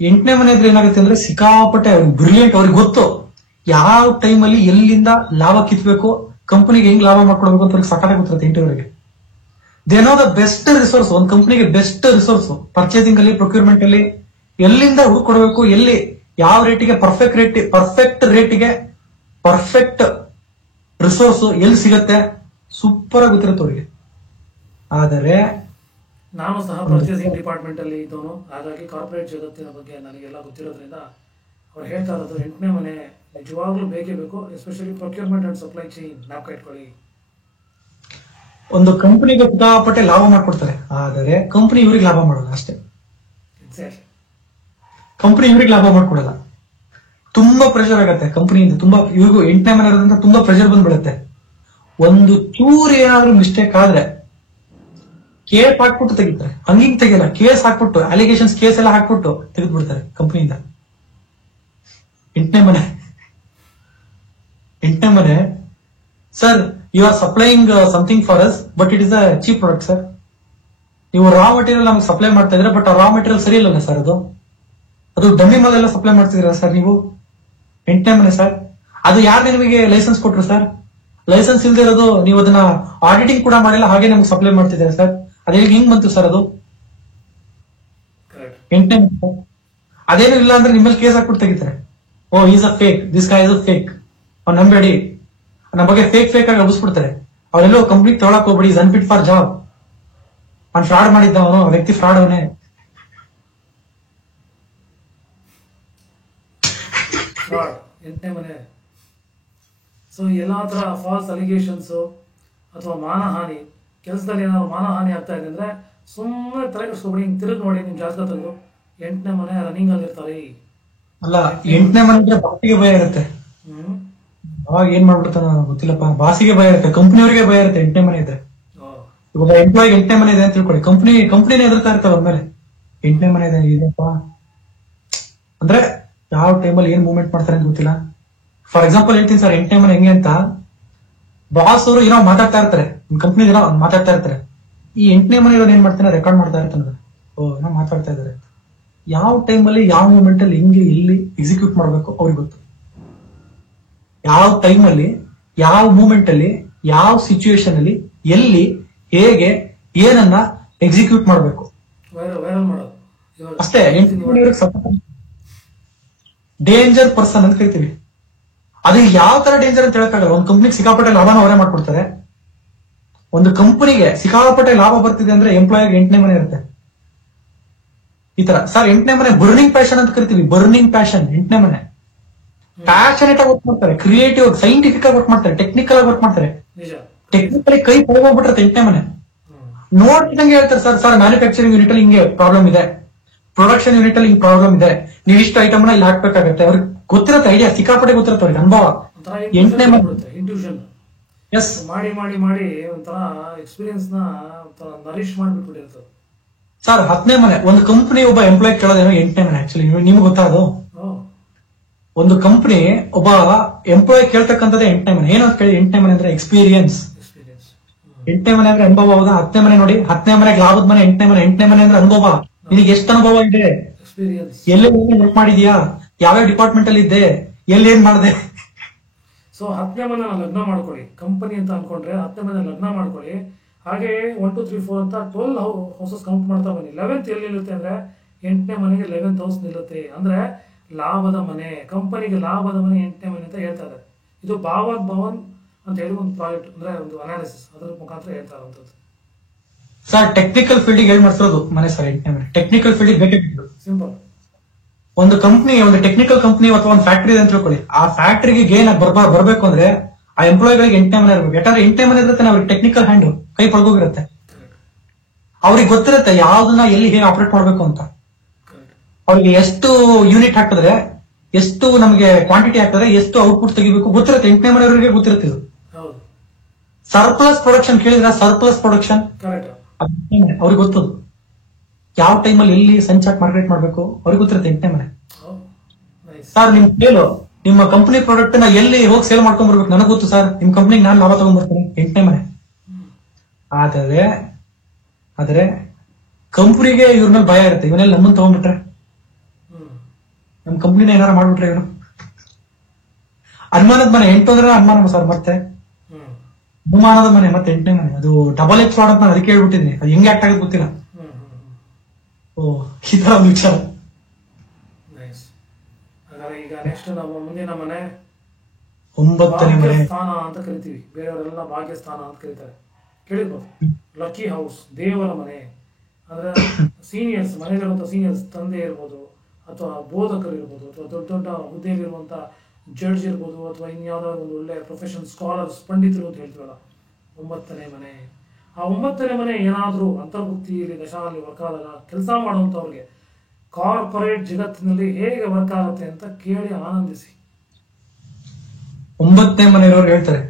8ನೇ ಮನೆ ಅಂದ್ರೆ ಏನಾಗುತ್ತೆ ಅಂದ್ರೆ, ಸಿಕ್ಕಾಪಟ್ಟೆ ಬ್ರಿಲಿಯಂಟ್, ಅವ್ರಿಗೆ ಗೊತ್ತು ಯಾವ ಟೈಮಲ್ಲಿ ಎಲ್ಲಿಂದ ಲಾಭ ಕಿತ್ಬೇಕು, ಕಂಪನಿಗೆ ಹೆಂಗ್ ಲಾಭ ಮಾಡ್ಕೊಡ್ಬೇಕು ಅಂತ ಅವ್ರಿಗೆ ಸಕಾಲ ಗೊತ್ತಿರುತ್ತೆ 8ರವರೆಗೆ. They know the best resource, ಒಂದು ಕಂಪನಿಗೆ ಬೆಸ್ಟ್ ರಿಸೋರ್ಸ್ ಪರ್ಚೇಸಿಂಗ್ ಅಲ್ಲಿ, ಪ್ರೊಕ್ಯೂರ್ಮೆಂಟ್ ಅಲ್ಲಿ ಎಲ್ಲಿಂದ ಹುಡುಕೊಡ್ಬೇಕು, ಎಲ್ಲಿ ಯಾವ ರೇಟಿಗೆ ಪರ್ಫೆಕ್ಟ್ ರೇಟಿಗೆ ಪರ್ಫೆಕ್ಟ್ ರಿಸೋರ್ಸ್ ಎಲ್ಲಿ ಸಿಗತ್ತೆ ಸೂಪರ್ ಆಗಿ ಗೊತ್ತಿರುತ್ತೆ ಅವ್ರಿಗೆ. ಆದರೆ ನಾನು ಸಹ ಪರ್ಚೇಸಿಂಗ್ ಡಿಪಾರ್ಟ್ಮೆಂಟ್ ಅಲ್ಲಿ ಇದ್ದವನು, ಹಾಗಾಗಿ ಕಾರ್ಪೊರೇಟ್ ಜಗತ್ತಿನ ಬಗ್ಗೆ ನನಗೆಲ್ಲ ಗೊತ್ತಿರೋದ್ರಿಂದ ಅವ್ರು ಹೇಳ್ತಾ ಇರೋದು 8ನೇ ಮನೆ ನಿಜವಾಗ್ಲೂ ಬೇಕೇ ಬೇಕು, especially procurement and supply chain ಜ್ಞಾಪಕ ಇಟ್ಕೊಳ್ಳಿ. ಒಂದು ಕಂಪನಿಗೆ ಸಿಕ್ಕಾಪಟ್ಟೆ ಲಾಭ ಮಾಡ್ಕೊಡ್ತಾರೆ, ಆದರೆ ಕಂಪನಿ ಇವ್ರಿಗೆ ಲಾಭ ಮಾಡಲ್ಲ ಅಷ್ಟೇ. ಎಕ್ಸಾಕ್ಟ್ಲಿ. ಕಂಪನಿ ಇವ್ರಿಗೆ ಲಾಭ ಮಾಡ್ಕೊಡಲ್ಲ. ತುಂಬಾ ಪ್ರೆಷರ್ ಆಗತ್ತೆ ಕಂಪನಿಯಿಂದ, ತುಂಬಾ ಇವ್ರಿಗೂ 8ನೇ ಮನೆ ಇರೋದ್ರಿಂದ ತುಂಬಾ ಪ್ರೆಷರ್ ಬಂದ್ಬಿಡುತ್ತೆ. ಒಂದು ಚೂರು ಏನಾದ್ರೂ ಮಿಸ್ಟೇಕ್ ಆದ್ರೆ ಕೇಸ್ ಹಾಕ್ಬಿಟ್ಟು ತೆಗಿತಾರೆ. ಹಂಗಿಂಗ್ ತೆಗಿಯಲ್ಲ, ಕೇಸ್ ಹಾಕ್ಬಿಟ್ಟು ಅಲಿಗೇಷನ್ಸ್ ಕೇಸ್ ಎಲ್ಲ ಹಾಕ್ಬಿಟ್ಟು ತೆಗೆದ್ಬಿಡ್ತಾರೆ ಕಂಪನಿಯಿಂದ. 8ನೇ ಮನೆ sir, you are supplying something for us but it is a cheap product sir. ನೀವು ರಾ ಮಟೀರಿಯಲ್ ನಮ್ಗೆ ಸಪ್ಲೈ ಮಾಡ್ತಾ ಇದ್ರೆ ಬಟ್ ಆ ರಾ ಮಟೀರಿಯಲ್ ಸರಿ ಇಲ್ಲ ಸರ್, ಅದು ಡಮ್ಮಿ ಮಾಲೆಲ್ಲ ಸಪ್ಲೈ ಮಾಡ್ತಿದ್ದೀರಾ ಸರ್ ನೀವು. 8ನೇ ಮನೆ ಸರ್, ಅದು ಯಾರು ನಿಮಗೆ ಲೈಸೆನ್ಸ್ ಕೊಟ್ರು ಸರ್? ಲೈಸೆನ್ಸ್ ಇಲ್ದೇ ಇರೋದು, ನೀವು ಅದನ್ನ ಆಡಿಟಿಂಗ್ ಕೂಡ ಮಾಡಿಲ್ಲ, ಹಾಗೆ ನಮ್ಗೆ ಸಪ್ಲೈ ಮಾಡ್ತಿದ್ದಾರೆ ಸರ್. ಅದೇ ಹಿಂಗ್ ಬಂತು ಸರ್ ಅದು. 8ನೇ ಮನೆ ಅದೇನು ಇಲ್ಲ ಅಂದ್ರೆ ನಿಮ್ಮಲ್ಲಿ ಕೇಸ್ ಹಾಕ್ಬಿಟ್ಟು ತೆಗಿತಾರೆ. Oh is a fake, this guy is a fake, ಅವ್ನು ನಂಬೇಡಿ, ನಮ್ಮ ಬಗ್ಗೆ ಫೇಕ್ ಆಗಿ ಹಬ್ಬಿಸ್ಬಿಡ್ತಾರೆ. ಅವರೆಲ್ಲೋ ಕಂಪ್ಲೀಟ್ ತೊಗೊಳಕ್ ಹೋಗ್ಬೇಡಿ, ಇಸ್ ಅನ್ಫಿಟ್ ಫಾರ್ ಜಾಬ್, ಅವ್ನು ಫ್ರಾಡ್ ಮಾಡಿದ್ದ, ಅವನು ವ್ಯಕ್ತಿ ಫ್ರಾಡ್ ಅವನೇ. ಫ್ರಾಡ್ 8ನೇ ಮನೆ. ಸೊ ಎಲ್ಲಾ ತರ ಫಾಲ್ಸ್ ಅಲಿಗೇಷನ್ಸ್ ಅಥವಾ ಮಾನಹಾನಿ, ಕೆಲಸದಲ್ಲಿ ಏನಾದ್ರು ಮಾನಹಾನಿ ಆಗ್ತಾ ಇದೆ ಅಂದ್ರೆ ಸುಮ್ಮನೆ ತಲೆ ಕೆಡಿಸ್ಕೊಬೇಡಿ, ಹಿಂಗ್ ತಿರುಗಿ ನೋಡಿ ನಿಮ್ ಜಾತಕ ತೆಗೆದು 8ನೇ ಮನೆ ರನ್ನಿಂಗ್ ಅಲ್ಲಿ ಇರ್ತಾರೆ. ಅಲ್ಲ, 8ನೇ ಮನೆ ಬಾಸಿಗೆ ಭಯ ಇರುತ್ತೆ. ಅವಾಗ ಏನ್ ಮಾಡ್ಬಿಡ್ತಾನ ಗೊತ್ತಿಲ್ಲಪ್ಪ, ಬಾಸಿಗೆ ಭಯ ಇರುತ್ತೆ, ಕಂಪ್ನಿಯವರಿಗೆ ಭಯ ಇರುತ್ತೆ 8ನೇ ಮನೆ ಇದ್ರೆ. ಇವಾಗ ಎಂಪ್ಲಾಯ್ 8ನೇ ಮನೆ ಇದೆ ಅಂತ ತಿಳ್ಕೊಳ್ಳಿ, ಕಂಪ್ನಿನೇ ಎದುರ್ತಾ ಇರ್ತಾವ ಅಂದ್ಮೇಲೆ 8ನೇ ಮನೆ ಇದೆಪ್ಪ ಅಂದ್ರೆ ಯಾವ ಟೈಮಲ್ಲಿ ಏನ್ ಮೂವ್ಮೆಂಟ್ ಮಾಡ್ತಾರೆ ಅಂತ ಗೊತ್ತಿಲ್ಲ. ಫಾರ್ ಎಕ್ಸಾಂಪಲ್ ಹೇಳ್ತೀನಿ ಸರ್, 8ನೇ ಮನೆ ಹೆಂಗೆ ಅಂತ, ಬಾಸ್ ಅವರು ಏನೋ ಮಾತಾಡ್ತಾ ಇರ್ತಾರೆ, ಕಂಪ್ನಿ ಏನೋ ಮಾತಾಡ್ತಾ ಇರ್ತಾರೆ, ಈ 8ನೇ ಮನೆ ಇರೋದು ಏನ್ ಮಾಡ್ತಾನೆ, ರೆಕಾರ್ಡ್ ಮಾಡ್ತಾ ಇರ್ತಾನೆ. ಓ ಏನೋ ಮಾತಾಡ್ತಾ ಇದಾರೆ, ಯಾವ ಟೈಮಲ್ಲಿ ಯಾವ ಮೂಮೆಂಟ್ ಅಲ್ಲಿ ಹೆಂಗೆ ಎಲ್ಲಿ ಎಕ್ಸಿಕ್ಯೂಟ್ ಮಾಡ್ಬೇಕು ಅವ್ರಿಗೆ ಗೊತ್ತು. ಯಾವ ಟೈಮಲ್ಲಿ ಯಾವ ಮೂಮೆಂಟ್ ಅಲ್ಲಿ ಯಾವ ಸಿಚುವೇಶನ್ ಅಲ್ಲಿ ಎಲ್ಲಿ ಹೇಗೆ ಏನನ್ನ ಎಕ್ಸಿಕ್ಯೂಟ್ ಮಾಡ್ಬೇಕು ಅಷ್ಟೇ. ಡೇಂಜರ್ ಪರ್ಸನ್ ಅಂತ ಕರಿತೀವಿ. ಅದು ಯಾವ ತರ ಡೇಂಜರ್ ಅಂತ ಹೇಳಕ್ಕಾಗಲ್ಲ. ಒಂದು ಕಂಪ್ನಿಗೆ ಸಿಕ್ಕಾಪಟ್ಟೆ ಲಾಭನ ಅವರೇ ಮಾಡ್ಕೊಡ್ತಾರೆ. ಒಂದು ಕಂಪನಿಗೆ ಸಿಕ್ಕಾಪಟ್ಟೆ ಲಾಭ ಬರ್ತಿದೆ ಅಂದ್ರೆ ಎಂಪ್ಲಾಯ್ 8ನೇ ಮನೆ ಇರುತ್ತೆ. ಈ ತರ ಸರ್ 8ನೇ ಮನೆ ಬರ್ನಿಂಗ್ ಪ್ಯಾಷನ್ ಅಂತ ಕರಿತೀವಿ. ಬರ್ನಿಂಗ್ ಪ್ಯಾಷನ್ 8ನೇ ಮನೆ. ಪ್ಯಾಷನೇಟ್ ಆಗಿ ವರ್ಕ್ ಮಾಡ್ತಾರೆ, ಕ್ರಿಯೇಟಿವ್ ಸೈಂಟಿಫಿಕ್ ಆಗಿ ವರ್ಕ್ ಮಾಡ್ತಾರೆ, ಟೆಕ್ನಿಕಲ್ ಆಗಿ ವರ್ಕ್ ಮಾಡ್ತಾರೆ. ಟೆಕ್ನಿಕಲಿ ಕೈ ಹೋಗ್ಬಿಟ್ಟಿರುತ್ತೆ 8ನೇ ಮನೆ. ನೋಡ್ತಿದಂಗೆ ಹೇಳ್ತಾರೆ ಸರ್ ಮ್ಯಾನುಫ್ಯಾಕ್ಚರಿಂಗ್ ಯೂನಿಟ್ ಅಲ್ಲಿ ಹಿಂಗೆ ಪ್ರಾಬ್ಲಮ್ ಇದೆ, ಪ್ರೊಡಕ್ಷನ್ ಯೂನಿಟ್ ಅಲ್ಲಿ ಹಿಂಗ್ ಪ್ರಾಬ್ಲಮ್ ಇದೆ, ನೀವು ಇಷ್ಟು ಐಟಮ್ ನ ಇಲ್ಲಿ ಹಾಕ್ಬೇಕಾಗತ್ತೆ. ಅವ್ರಿಗೆ ಗೊತ್ತಿರುತ್ತೆ, ಐಡಿಯಾ ಸಿಕ್ಕಾಪಟ್ಟೆ ಗೊತ್ತಿರುತ್ತೆ ಅವ್ರಿಗೆ, ಅನುಭವ. 8ನೇ ಮನೆ ಎಸ್ ಮಾಡಿ ಮಾಡಿ ಮಾಡಿ ಒಂಥರ ಎಕ್ಸ್ಪೀರಿಯನ್ಸ್ ನ ನರಿಶ್ ಮಾಡ್ಬಿಟ್ಬಿಟ್ಟಿರ್ತದೆ ಸರ್. 10ನೇ ಮನೆ ಒಂದು ಕಂಪನಿ ಒಬ್ಬ ಎಂಪ್ಲಾಯ್ ಕೇಳೋದೇನೋ 8ನೇ ಮನೆ. ಆಕ್ಚುಲಿ ನಿಮ್ಗೆ ಗೊತ್ತಾದು, ಒಂದು ಕಂಪನಿ ಒಬ್ಬ ಎಂಪ್ಲಾಯ್ ಕೇಳ್ತಕ್ಕಂಥದ್ದೇ 8ನೇ ಮನೆ. ಏನಂತ ಕೇಳಿ 8ನೇ ಮನೆ ಅಂದ್ರೆ ಎಕ್ಸ್ಪೀರಿಯನ್ಸ್. 8ನೇ ಮನೆ ಅಂದ್ರೆ ಅನುಭವ. ಹೌದಾ? 10ನೇ ಮನೆ ನೋಡಿ, 10ನೇ ಮನೆಗೆ ಲಾಭದ ಮನೆ 8ನೇ ಮನೆ. 8ನೇ ಮನೆ ಅಂದ್ರೆ ಅನುಭವ. ನಿನಗೆ ಎಷ್ಟು ಅನುಭವ ಇದೆ, ಎಲ್ಲಿ ವರ್ಕ್ ಮಾಡಿದ್ಯಾ, ಯಾವ್ಯಾವ ಡಿಪಾರ್ಟ್ಮೆಂಟ್ ಅಲ್ಲಿ ಇದ್ದೆ, ಎಲ್ಲಿ ಏನ್ ಮಾಡಿದೆ. ಸೊ 10ನೇ ಮನೆ ಲಗ್ನ ಮಾಡ್ಕೊಳ್ಳಿ, ಕಂಪನಿ ಅಂತ ಅನ್ಕೊಂಡ್ರೆ 10ನೇ ಮನೆ ಲಗ್ನ ಮಾಡ್ಕೊಳ್ಳಿ. ಹಾಗೆ 1 2 3 4 ಅಂತ 12 ಹೌಸಸ್ ಕೌಂಟ್ ಮಾಡ್ತಾ ಬನ್ನಿ. 11th ಎಲ್ಲಿ ನಿಲ್ಲುತ್ತೆ ಅಂದ್ರೆ 8ನೇ ಮನೆಗೆ 11th ಹೌಸ್ ನಿಲ್ಲುತ್ತೆ. ಅಂದ್ರೆ ಲಾಭದ ಮನೆ, ಕಂಪನಿಗೆ ಲಾಭದ ಮನೆ 8ನೇ ಮನೆ ಅಂತ ಹೇಳ್ತಾ ಇದ್ದಾರೆ. ಇದು ಭವನ್ ಅಂತ ಹೇಳಿ ಒಂದು ಪ್ರಾಜೆಕ್ಟ್, ಅಂದ್ರೆ ಒಂದು ಅನಾಲಿಸಿಸ್, ಅದರ ಮುಖಾಂತರ ಹೇಳ್ತಾ ಇರುವಂತದ್ದು. ಸರ್ ಟೆಕ್ನಿಕಲ್ ಫೀಲ್ಡ್ ಹೇಳಿ ಮಾಡ್ತಿರೋದು ಮನೆ ಸರ್ 8ನೇ ಮನೆ. ಟೆಕ್ನಿಕಲ್ ಫೀಲ್ಡ್ ಬೇಕೇ ಬೇಕು. ಸಿಂಪಲ್. ಒಂದು ಕಂಪ್ನಿ, ಒಂದು ಟೆಕ್ನಿಕಲ್ ಕಂಪ್ನಿ ಅಥವಾ ಒಂದು ಫ್ಯಾಕ್ಟರಿ ಅಂತ ತಿಳ್ಕೊಳ್ಳಿ. ಆ ಫ್ಯಾಕ್ಟರಿಗೆ ಗೇನ್ ಬರ್ಬೇಕು ಅಂದ್ರೆ ಆ ಎಂಪ್ಲಾಯ್ಗಳಿಗೆ 8ನೇ ಮನೆ ಇರಬೇಕು. ಯಾಕಂದ್ರೆ 8ನೇ ಮನೆ ಇರುತ್ತೆ, ಅವ್ರಿಗೆ ಟೆಕ್ನಿಕಲ್ ಹ್ಯಾಂಡ್ ಕೈ ಪಡ್ಕೋಗಿರುತ್ತೆ. ಅವ್ರಿಗೆ ಗೊತ್ತಿರುತ್ತೆ ಯಾವ್ದನ್ನ ಎಲ್ಲಿ ಹೇಗೆ ಆಪರೇಟ್ ಮಾಡ್ಬೇಕು ಅಂತ. ಅವ್ರಿಗೆ ಎಷ್ಟು ಯೂನಿಟ್ ಹಾಕಿದ್ರೆ ಎಷ್ಟು ನಮಗೆ ಕ್ವಾಂಟಿಟಿ ಹಾಕಿದ್ರೆ ಎಷ್ಟು ಔಟ್ಪುಟ್ ತೆಗಿಬೇಕು ಗೊತ್ತಿರುತ್ತೆ. 8ನೇ ಮನೆಯವರಿಗೆ ಗೊತ್ತಿರುತ್ತೆ ಇದು. ಸರ್ಪ್ಲಸ್ ಪ್ರೊಡಕ್ಷನ್ ಕೇಳಿದ್ರೆ ಸರ್ಪ್ಲಸ್ ಪ್ರೊಡಕ್ಷನ್ ಅವ್ರಿಗೆ ಗೊತ್ತದು. ಯಾವ ಟೈಮಲ್ಲಿ ಎಲ್ಲಿ ಸಂಚಾಕ್ ಮಾರ್ಕೆಟ್ ಮಾಡ್ಬೇಕು ಅವ್ರಿಗೆ ಗೊತ್ತಿರುತ್ತೆ 8ನೇ ಮನೆ. ಸರ್ ನಿಮ್ ಸೇಲ್, ನಿಮ್ಮ ಕಂಪನಿ ಪ್ರಾಡಕ್ಟ್ ನ ಎಲ್ಲಿ ಹೋಗಿ ಸೇಲ್ ಮಾಡ್ಕೊಂಡ್ ಬರ್ಬೇಕು ನನಗೆ ಗೊತ್ತು ಸರ್. ನಿಮ್ ಕಂಪ್ನಿಗೆ ನಾನು ಲಾಭ ತಗೊಂಡ್ಬರ್ತೀನಿ 8ನೇ ಮನೆ. ಆದ್ರೆ ಕಂಪ್ನಿಗೆ ಇವ್ರ ಮೇಲೆ ಭಯ ಇರುತ್ತೆ, ಇವನೆಲ್ಲ ನಮ್ಮನ್ನ ತಗೊಂಡ್ಬಿಟ್ರೆ, ನಮ್ ಕಂಪ್ನಿನ ಏನಾರ ಮಾಡ್ಬಿಟ್ರೆ ಇವನು. ಅನುಮಾನದ ಮನೆ 8 ಅಂದ್ರೆ ಅನುಮಾನ ಸರ್. ಮತ್ತೆ ಅನುಮಾನದ ಮನೆ ಮತ್ತೆ 8ನೇ ಮನೆ, ಅದು ಡಬಲ್ ಎಚ್ ಪ್ರಾಡಕ್ಟ್ ನಾನು ಅದಕ್ಕೆ ಹೇಳ್ಬಿಟ್ಟಿದ್ದೀನಿ. ಅದು ಹೆಂಗೆ ಆಕ್ಟ್ ಆಗೋದು ಗೊತ್ತಿಲ್ಲ. ಓ ಈ ತರ ಒಂದು ವಿಚಾರ. ಈಗ ನೆಕ್ಸ್ಟ್ ನಮ್ಮ ಮುಂದಿನ ಮನೆ 9ನೇ ಮನೆ ಸ್ಥಾನ ಅಂತ ಕರಿತೀವಿ. ಬೇರೆಯವರೆಲ್ಲ ಭಾಗ್ಯ ಸ್ಥಾನ ಅಂತ ಕರೀತಾರೆ, ಕೇಳಿರ್ಬೋದು. ಲಕ್ಕಿ ಹೌಸ್, ದೇವರ ಮನೆ. ಅಂದ್ರೆ ಸೀನಿಯರ್ಸ್, ಮನೆಯಲ್ಲಿರುವಂತ ಸೀನಿಯರ್ಸ್, ತಂದೆ ಇರ್ಬೋದು ಅಥವಾ ಬೋಧಕರು ಇರ್ಬೋದು, ಅಥವಾ ದೊಡ್ಡ ದೊಡ್ಡ ಹುದ್ದೆಯಲ್ಲಿರುವಂಥ ಜಡ್ಜ್ ಇರ್ಬೋದು, ಅಥವಾ ಇನ್ಯಾವುದಾದ್ರು ಒಂದು ಒಳ್ಳೆ ಪ್ರೊಫೆಷನ್ ಸ್ಕಾಲರ್ಸ್, ಪಂಡಿತರು ಅಂತ ಹೇಳ್ತೀವಲ್ಲ, 9ನೇ ಮನೆ. ಆ 9ನೇ ಮನೆ ಏನಾದರೂ ಅಂತರ್ಭುಕ್ತಿಯಲ್ಲಿ ದಶಾನಲ್ಲಿ ವರ್ಕ್ ಆದಾಗ ಕೆಲಸ ಮಾಡುವಂಥವ್ರಿಗೆ ಕಾರ್ಪೊರೇಟ್ ಜಗತ್ತಿನಲ್ಲಿ ಹೇಗೆ ವರ್ಕ್ ಆಗುತ್ತೆ ಅಂತ ಕೇಳಿ ಆನಂದಿಸಿ. 9ನೇ ಮನೆಯವರು ಹೇಳ್ತಾರೆ,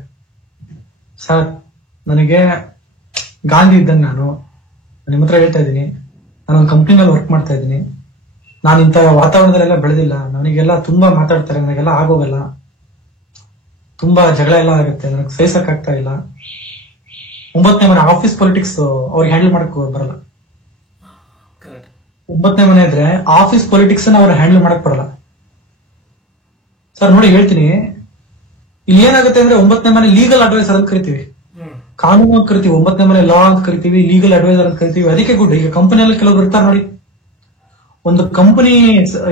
ಸರ್ ನನಗೆ ಗಾಂಧಿ ಇದ್ದಂಗೆ ನಾನು ನಿಮ್ಮ ಹತ್ರ ಹೇಳ್ತಾ ಇದ್ದೀನಿ, ನಾನೊಂದು ಕಂಪ್ನಿನಲ್ಲಿ ವರ್ಕ್ ಮಾಡ್ತಾ ಇದ್ದೀನಿ, ನಾನು ಇಂಥ ವಾತಾವರಣದಲ್ಲೆಲ್ಲ ಬೆಳೆದಿಲ್ಲ, ನನಗೆಲ್ಲ ತುಂಬಾ ಮಾತಾಡ್ತಾರೆ, ನನಗೆಲ್ಲ ಆಗೋಗಲ್ಲ, ತುಂಬಾ ಜಗಳ ಎಲ್ಲ ಆಗುತ್ತೆ, ನನಗೆ ಸಹಿಸಕ್ ಆಗ್ತಾ ಇಲ್ಲ. 9ನೇ ಮನೆ ಆಫೀಸ್ ಪೊಲಿಟಿಕ್ಸ್ ಅವ್ರಿಗೆ ಹ್ಯಾಂಡಲ್ ಮಾಡಕ್ ಬರಲ್ಲ. 9ನೇ ಮನೆ ಇದ್ರೆ ಆಫೀಸ್ ಪೊಲಿಟಿಕ್ಸ್ ಅವ್ರ ಹ್ಯಾಂಡಲ್ ಮಾಡಕ್ ಬರಲ್ಲ. ಸರ್ ನೋಡಿ ಹೇಳ್ತೀನಿ, ಇಲ್ಲಿ ಏನಾಗುತ್ತೆ ಅಂದ್ರೆ 9ನೇ ಮನೆ ಲೀಗಲ್ ಅಡ್ವೈಸರ್ ಅಂತ ಕರಿತೀವಿ, ಕಾನೂನು ಅಂತ ಕರಿತೀವಿ, 9ನೇ ಮನೆ ಲಾ ಅಂತ ಕರಿತೀವಿ, ಲೀಗಲ್ ಅಡ್ವೈಸರ್ ಅಂತ ಕರಿತೀವಿ. ಅದಕ್ಕೆ ಗುಡ್. ಈಗ ಕಂಪನಿಯಲ್ಲಿ ಕೆಲವರು ಇರ್ತಾರೆ ನೋಡಿ, ಒಂದು ಕಂಪನಿ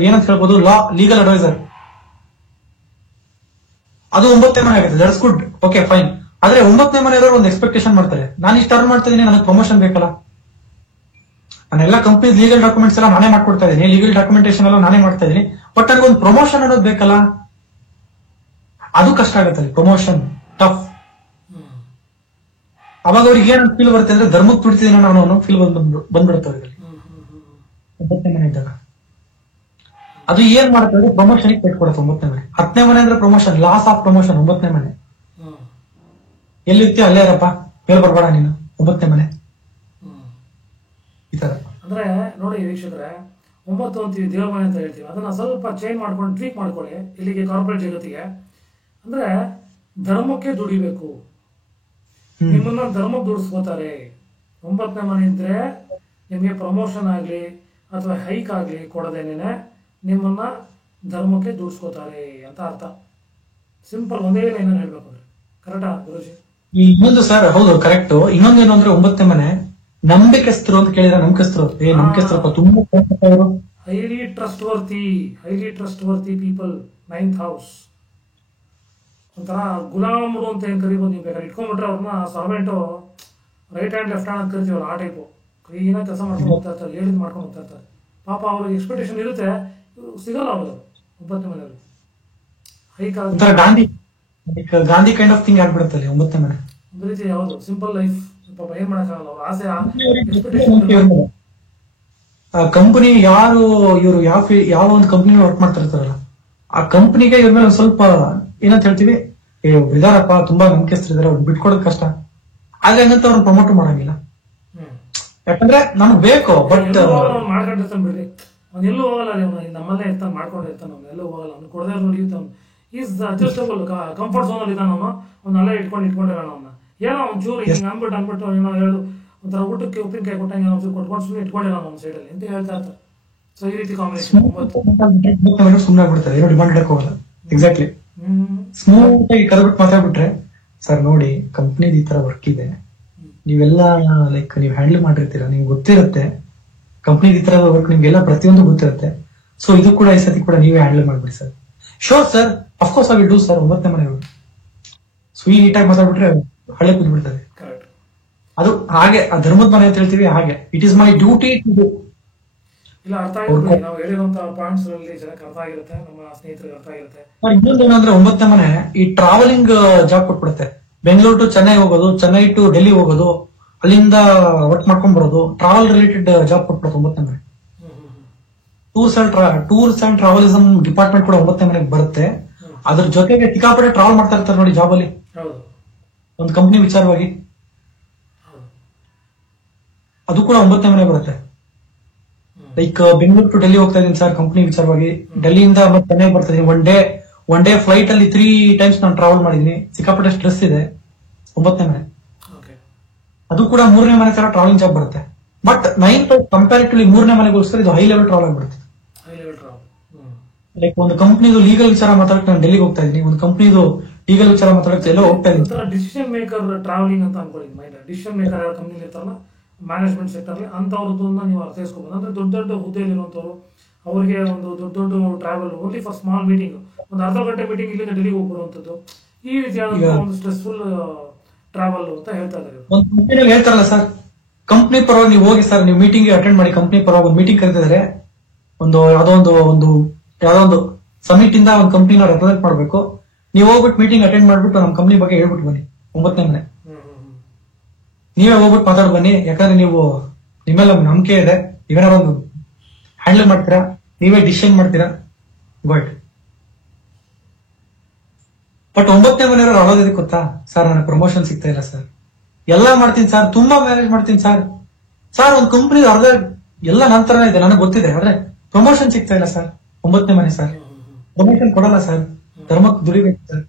ಏನಂತ ಹೇಳ್ಬೋದು, ಲಾ ಲೀಗಲ್ ಅಡ್ವೈಸರ್, ಅದು 9ನೇ ಮನೆ ಆಗುತ್ತೆ. That's good, okay fine. ಆದ್ರೆ 9ನೇ ಮನೆಯವರು ಒಂದು ಎಕ್ಸ್ಪೆಕ್ಟೇಷನ್ ಮಾಡ್ತಾರೆ, ನಾನು ಇಷ್ಟು ಅರ್ನ್ ಮಾಡ್ತಾ ಇದೀನಿ, ನನಗೆ ಪ್ರಮೋಷನ್ ಬೇಕಲ್ಲ, ನಾನೆಲ್ಲ ಕಂಪನಿ ಲೀಗಲ್ ಡಾಕ್ಯುಮೆಂಟ್ಸ್ ಎಲ್ಲ ನಾನೇ ಮಾಡ್ಕೊಡ್ತಾ ಇದೀನಿ, ಲೀಗಲ್ ಡಾಕ್ಯುಮೆಂಟೇಶನ್ ಎಲ್ಲ ನಾನೇ ಮಾಡ್ತಾ ಇದೀನಿ, ಬಟ್ ನನಗೊಂದು ಪ್ರಮೋಷನ್ ಅನ್ನೋದು ಬೇಕಲ್ಲ. ಅದು ಕಷ್ಟ ಆಗುತ್ತೆ, ಪ್ರಮೋಷನ್ ಟಫ್. ಅವಾಗ ಅವ್ರಿಗೆ ಏನ್ ಫೀಲ್ ಬರುತ್ತೆ ಅಂದ್ರೆ ಧರ್ಮಕ್ಕೆ ಬಿಡ್ತಿದ್ದೀನಿ ನಾನು ಅನ್ನೋ ಫೀಲ್ ಬಂದ್ಬಿಡುತ್ತೆ ಅವರಿಗೆ 9ನೇ ಮನೆ ಇದ್ದಾಗ. ಅದು ಏನ್ ಮಾಡುತ್ತೆ ಅಂದ್ರೆ ಪ್ರಮೋಷನ್ ಕೊಟ್ಕೊಡುತ್ತೆ 9ನೇ ಮನೆ. 10ನೇ ಮನೆ ಅಂದ್ರೆ ಪ್ರಮೋಷನ್, ಲಾಸ್ ಆಫ್ ಪ್ರಮೋಷನ್ 9ನೇ ಮನೆ. ಎಲ್ಲಿರ್ತೀಯ ಅಲ್ಲೇ ಇರಪ್ಪ, ಬೇರೆ ಬರ್ಬೇಡ ನೀನು, 9ನೇ ಮನೆ ಈ ತರ. ಅಂದ್ರೆ ನೋಡಿ ವೀಕ್ಷಕರೇ, 9 ಅಂತೀವಿ, ದೇವ್ರ ಮನೆ ಅಂತ ಹೇಳ್ತೀವಿ, ಅದನ್ನ ಸ್ವಲ್ಪ ಚೇಂಜ್ ಮಾಡ್ಕೊಂಡು ಟ್ವೀಕ್ ಮಾಡ್ಕೊಳ್ಳಿ ಇಲ್ಲಿಗೆ ಕಾರ್ಪೊರೇಟ್ ಜಗತ್ತಿಗೆ. ಅಂದ್ರೆ ಧರ್ಮಕ್ಕೆ ದುಡಿಬೇಕು, ನಿಮ್ಮನ್ನ ಧರ್ಮಕ್ಕೆ ದುಡಿಸ್ಕೋತಾರೆ. 9ನೇ ಮನೆ ಇದ್ರೆ ನಿಮಗೆ ಪ್ರಮೋಷನ್ ಆಗ್ಲಿ ಅಥವಾ ಹೈಕ್ ಆಗ್ಲಿ ಕೊಡದೇನೆ ನಿಮ್ಮನ್ನ ಧರ್ಮಕ್ಕೆ ದುಡಿಸ್ಕೋತಾರೆ ಅಂತ ಅರ್ಥ. ಸಿಂಪಲ್, ಒಂದೇ ಲೈನ್ ಹೇಳ್ಬೇಕು ಅಂದ್ರೆ. ಕರೆಕ್ಟಾ ಗುರುಜಿ? ಇನ್ನೊಂದು ಸರ್, ಹೌದು ಕರೆಕ್ಟ್. ಇನ್ನೊಂದೇನು ಅಂದ್ರೆ 9ನೇ ಮನೆ ನಂಬಿಕೆಸ್ತರು ಅಂತ ಕೇಳಿದ್ರೆ, ನಂಬಿಕೆಸ್ತರು ನಂಬಿಕೆಸ್ತರಪ್ಪ ತುಂಬಾ ಅವರು highly trustworthy people. 9th house ಒಂಥರ ಗುಲಾಮರು ಅಂತ ಏನ್ ಕರಿಬೋದು ನೀವು, ಬೇಕಾದ್ರೆ ಇಟ್ಕೊಂಡ್ಬಿಟ್ರೆ ಅವ್ರನ್ನ servant, right hand left hand ಅಂತ ಕರಿತೀವಲ್ಲ ಆ ಟೈಪು. ಕ್ಲೀನ ಕೆಲಸ ಮಾಡ್ಕೊಂಡು ಹೋಗ್ತಾ ಇರ್ತಾರೆ, ಹೇಳಿದ್ ಮಾಡ್ಕೊಂಡು ಹೋಗ್ತಾ ಇರ್ತಾರೆ. ಪಾಪ ಅವ್ರಿಗೆ ಎಕ್ಸ್ಪೆಕ್ಟೇಷನ್ ಇರುತ್ತೆ, ಸಿಗಲ್ಲ ಅವರು 9ನೇ ಮನೆಯವರು. Hike Gandhi kind of thing ಆಗ್ಬಿಡುತ್ತೆ 9ನೇ ಮನೆ. ಒಂದು ರೀತಿ ಯಾವುದು ಸಿಂಪಲ್ ಲೈಫ್, ಪಾಪ ಏನ್ ಮಾಡಕ್ಕಾಗಲ್ಲ, ಅವ್ರ ಆಸೆ ಕಂಪನಿ ಯಾರು ಇವರು ಯಾವ ಒಂದು ಕಂಪನಿ ವರ್ಕ್ ಮಾಡ್ತಾ ಇರ್ತಾರಲ್ಲ, ಆ ಕಂಪನಿಗೆ ಇವ್ರ ಮೇಲೆ ಒಂದ್ ಸ್ವಲ್ಪ ಏನಂತ ಹೇಳ್ತೀವಿ, ಇದಾರಪ್ಪ ತುಂಬಾ ನಂಬಿಕೆಸ್ತರಿದ್ದಾರೆ, ಅವ್ರು ಬಿಟ್ಕೊಡೋದ್ ಕಷ್ಟ. ಆದ್ರೆ ಹಂಗಂತ ಅವ್ರನ್ನ ಪ್ರಮೋಟ್ ಮಾಡಂಗಿಲ್ಲ, ಯಾಕಂದ್ರೆ ನಮ್ಗೆ ಬೇಕು. ಬಟ್ ಮಾಡ್ಕೊಂಡಿರ್ತಾನೆ ಬಿಡ್ರಿ, ಅವ್ನು ಎಲ್ಲೂ ಹೋಗಲ್ಲ, ನಮ್ಮಲ್ಲೇ ಇರ್ತಾನೆ, ಮಾಡ್ಕೊಂಡಿರ್ತಾನೆ, ಅವ್ನು ಎಲ್ಲೂ ಹೋಗಲ್ಲ. ಅವ್ನು ಕೊಡದೇ ನೋಡಿ ಈಸ್ ಅಡ್ಜಸ್ಟಬಲ್, ಕಂಫರ್ಟ್ ಝೋನ್ ಅಲ್ಲಿ ಇದ್ದಾನ ಅವನು. ಅವ್ನು ಅಲ್ಲೇ ಇಟ್ಕೊಂಡಿರೋಣ ಅವನ್ನ. ಏನೋ ಒಂದ್ ಚೂರು ಹಿಂಗೆ ಅನ್ಬಿಟ್ಟು ಏನೋ ಹೇಳು, ಒಂಥರ ಊಟಕ್ಕೆ ಉಪ್ಪಿನಕಾಯಿ ಕೊಟ್ಟಂಗೆ ಒಂಚೂರು ಕೊಟ್ಕೊಂಡು ಸುಮ್ಮನೆ ಇಟ್ಕೊಂಡಿರೋ ನಮ್ಮ ಸೈಡಲ್ಲಿ ಅಂತ ಹೇಳ್ತಾ ಇರ್ತಾರೆ. ಸೊ ಈ ರೀತಿ ಕಾಂಬಿನೇಷನ್ ಸುಮ್ಮನೆ ಬಿಡ್ತಾರೆ, ಏನೋ ಡಿಮಾಂಡ್ ಇಡಕ್ ಹೋಗಲ್ಲ. ಎಕ್ಸಾಕ್ಟ್ಲಿ, ಸ್ಮೂತ್ ಆಗಿ ಕರೆದ್ಬಿಟ್ಟು ಮಾತಾಡ್ಬಿಟ್ರೆ, ಸರ್ ನೋಡಿ ಕಂಪ್ನಿ ಈ ತರ ವರ್ಕ್ ಇದೆ, ನೀವೆಲ್ಲ ಲೈಕ್ ನೀವು ಹ್ಯಾಂಡಲ್ ಮಾಡಿರ್ತೀರಾ, ನಿಮ್ಗೆ ಗೊತ್ತಿರುತ್ತೆ ಕಂಪ್ನಿ ಈ ತರ ವರ್ಕ್, ನಿಮ್ಗೆಲ್ಲ ಪ್ರತಿಯೊಂದು ಗೊತ್ತಿರುತ್ತೆ, ಸೊ ಇದು ಕೂಡ ಈ ಸತಿ ಕೂಡ ನೀವೇ ಹ್ಯಾಂಡಲ್ ಮಾಡ್ಬಿಡಿ sir. Sure sir, of course I will do sir. 9ನೇ ಮನೆಯವರು ಸ್ವೀಟ್ ಆಗಿ ಮಾತಾಡ್ಬಿಟ್ರೆ ಹಳೆ ಕೂತ್ಬಿಡ್ತದೆ. ಅದು ಹಾಗೆ, ಆ ಧರ್ಮದ ಮನೆ ಅಂತ ಹೇಳ್ತೀವಿ, ಹಾಗೆ it is my duty to do. ಇಲ್ಲ, ಅರ್ಥ ಆಗಿರುತ್ತೆ, ನಾವು ಹೇಳಿರುವಂತಹ ಪಾಯಿಂಟ್ಸ್ ಅಲ್ಲಿ ಜನಕ್ಕೆ ಅರ್ಥ ಆಗಿರುತ್ತೆ, ನಮ್ಮ ಸ್ನೇಹಿತರಿಗೆ ಅರ್ಥ ಆಗಿರುತ್ತೆ. ಇನ್ನೊಂದು ಏನಂದ್ರೆ 9ನೇ ಮನೆ ಈ ಟ್ರಾವೆಲಿಂಗ್ ಜಾಬ್ ಕೊಟ್ಬಿಡುತ್ತೆ. ಬೆಂಗಳೂರು ಟು ಚೆನ್ನೈ ಹೋಗೋದು, ಚೆನ್ನೈ ಟು ಡೆಲ್ಲಿ ಹೋಗೋದು, ಅಲ್ಲಿಂದ ವರ್ಕ್ ಮಾಡ್ಕೊಂಡ್ ಬರೋದು, ಟ್ರಾವೆಲ್ ರಿಲೇಟೆಡ್ ಜಾಬ್ ಕೊಟ್ಬಿಡುತ್ತೆ 9ನೇ ಮನೆ. ಟೂರ್ಸ್ ಅಂಡ್ ಟ್ರಾವೆಲಿಸಂ ಡಿಪಾರ್ಟ್ಮೆಂಟ್ ಕೂಡ 9ನೇ ಮನೆಗೆ ಬರುತ್ತೆ. ಅದ್ರ ಜೊತೆಗೆ ಸಿಕ್ಕಾಪಟ್ಟೆ ಟ್ರಾವೆಲ್ ಮಾಡ್ತಾ ಇರ್ತಾರೆ ನೋಡಿ ಜಾಬ್ ಅಲ್ಲಿ, ಒಂದು ಕಂಪ್ನಿ ವಿಚಾರವಾಗಿ, ಅದು ಕೂಡ 9ನೇ ಮನೆ ಬರುತ್ತೆ. ಲೈಕ್ ಬೆಂಗಳೂರು ಟು ಡೆಲ್ಲಿ ಹೋಗ್ತಾ ಇದೀನಿ ಸರ್ ಕಂಪ್ನಿ ವಿಚಾರವಾಗಿ, ಡೆಲ್ಲಿಯಿಂದ ಮತ್ತೆ ಚೆನ್ನೈ ಬರ್ತಾ ಇದೀನಿ, ಒನ್ ಡೇ ಫ್ಲೈಟ್ ಅಲ್ಲಿ 3 times ನಾನು ಟ್ರಾವೆಲ್ ಮಾಡಿದೀನಿ, ಸಿಕ್ಕಾಪಟ್ಟೆ ಸ್ಟ್ರೆಸ್ ಇದೆ. 9ನೇ ಮನೆ ಅದು ಕೂಡ 3ನೇ ಮನೆ ತರ ಟ್ರಾವೆಲಿಂಗ್ ಜಾಬ್ ಬರುತ್ತೆ. ಬಟ್ 9th ಕಂಪ್ಯಾರಿಟಿವ್ಲಿ 3ನೇ ಮನೆಗೋಸ್ಕರ ಇದು ಹೈ ಲೆವೆಲ್ ಟ್ರಾವೆಲ್ ಆಗ್ಬಿಡುತ್ತೆ. ಲೈಕ್ ಒಂದು ಕಂಪ್ನಿದು ಲೀಗಲ್ ವಿಚಾರ ಮಾತಾಡಕ್ಕೆ ನಾನು ಡೆಲ್ಲಿಗೆ ಹೋಗ್ತಾ ಇದೀನಿ, ಒಂದು ಕಂಪ್ನಿದು ಲೀಗಲ್ ವಿಚಾರ ಮಾತಾಡಕ್ಕೆ ಎಲ್ಲ ಹೋಗ್ತಾ ಇದೀನಿ. ಡಿಸಿಷನ್ ಮೇಕರ್ ಟ್ರಾವೆಲಿಂಗ್ ಅಂತ ಅನ್ಕೊಳ್ಳಿ ಮೈಂಡ್. ಡಿಸಿಷನ್ ಮೇಕರ್ ಯಾರು ಕಂಪ್ನಿ ಇರ್ತಾರಲ್ಲ ಮ್ಯಾನೇಜ್ಮೆಂಟ್ ಸೆಕ್ಟರ್ ಅಲ್ಲಿ, ಅಂತವ್ರದನ್ನ ನೀವು ಅರ್ಥೈಸ್ಕೋಬಹುದು. ಅಂದ್ರೆ ದೊಡ್ಡ ದೊಡ್ಡ ಹುದ್ದೆಯಲ್ಲಿರುವಂತವ್ರು, ಅವ್ರಿಗೆ ಒಂದು ದೊಡ್ಡ travel only for small meeting, ಒಂದು ಅರ್ಧ ಗಂಟೆ ಮೀಟಿಂಗ್ ಇಲ್ಲಿಂದ ಡೆಲ್ಲಿಗೆ ಹೋಗ್ಬರುವಂತದ್ದು, ಈ ರೀತಿಯಾದ ಒಂದು ಸ್ಟ್ರೆಸ್ಫುಲ್ ಟ್ರಾವೆಲ್ ಅಂತ ಹೇಳ್ತಾ ಇದ್ದಾರೆ. ಒಂದು ಕಂಪ್ನಿಯಲ್ಲಿ ಹೇಳ್ತಾರಲ್ಲ ಸರ್, ಕಂಪ್ನಿ ಪರವಾಗಿ ನೀವು ಹೋಗಿ ಸರ್, ನೀವು ಮೀಟಿಂಗ್ ಅಟೆಂಡ್ ಮಾಡಿ, ಕಂಪ್ನಿ ಪರವಾಗಿ ಒಂದು ಮೀಟಿಂಗ್ ಕರೆದಿದ್ದಾರೆ, ಯಾವ್ದೋ ಒಂದು ಸಮಿಟ್ ಇಂದ ಒಂದು ಕಂಪ್ನಿನ ರೆಪ್ರೆಸೆಂಟ್ ಮಾಡ್ಬೇಕು. ನೀವು ಹೋಗ್ಬಿಟ್ಟು ಮೀಟಿಂಗ್ ಅಟೆಂಡ್ ಮಾಡ್ಬಿಟ್ಟು ನಮ್ಮ ಕಂಪ್ನಿ ಬಗ್ಗೆ ಹೇಳ್ಬಿಟ್ಟು ಬನ್ನಿ 9ನೇ ಮನೆ. ನೀವೇ ಹೋಗ್ಬಿಟ್ಟು ಮಾತಾಡ್ ಬನ್ನಿ, ಯಾಕಂದ್ರೆ ನೀವು ನಿಮ್ಮೆಲ್ಲ ನಂಬಿಕೆ ಇದೆ, ನೀವೇನಾರ ಒಂದು ಹ್ಯಾಂಡಲ್ ಮಾಡ್ತೀರಾ, ನೀವೇ ಡಿಸಿಷನ್ ಮಾಡ್ತೀರಾ, ಬಟ್ 9ನೇ ಮನೆಯವರು ಅಳೋದಕ್ಕೆ ಗೊತ್ತಾ ಸರ್, ನನಗೆ ಪ್ರಮೋಷನ್ ಸಿಗ್ತಾ ಇಲ್ಲ ಸರ್, ಎಲ್ಲ ಮಾಡ್ತೀನಿ ಸರ್, ತುಂಬಾ ಮ್ಯಾನೇಜ್ ಮಾಡ್ತೀನಿ ಸರ್, ಒಂದು ಕಂಪ್ನಿ ಅರ್ಧ ಎಲ್ಲ ನಂತರನೇ ಇದೆ, ನನಗೆ ಗೊತ್ತಿದೆ, ಆದ್ರೆ ಪ್ರಮೋಷನ್ ಸಿಗ್ತಾ ಇಲ್ಲ ಸರ್. 9ನೇ ಮನೆ ಸರ್, ಪ್ರಮೋಷನ್ ಕೊಡಲ್ಲ ಸರ್, ಧರ್ಮಕ್ಕೆ ದುಡಿಬೇಕು ಸರ್.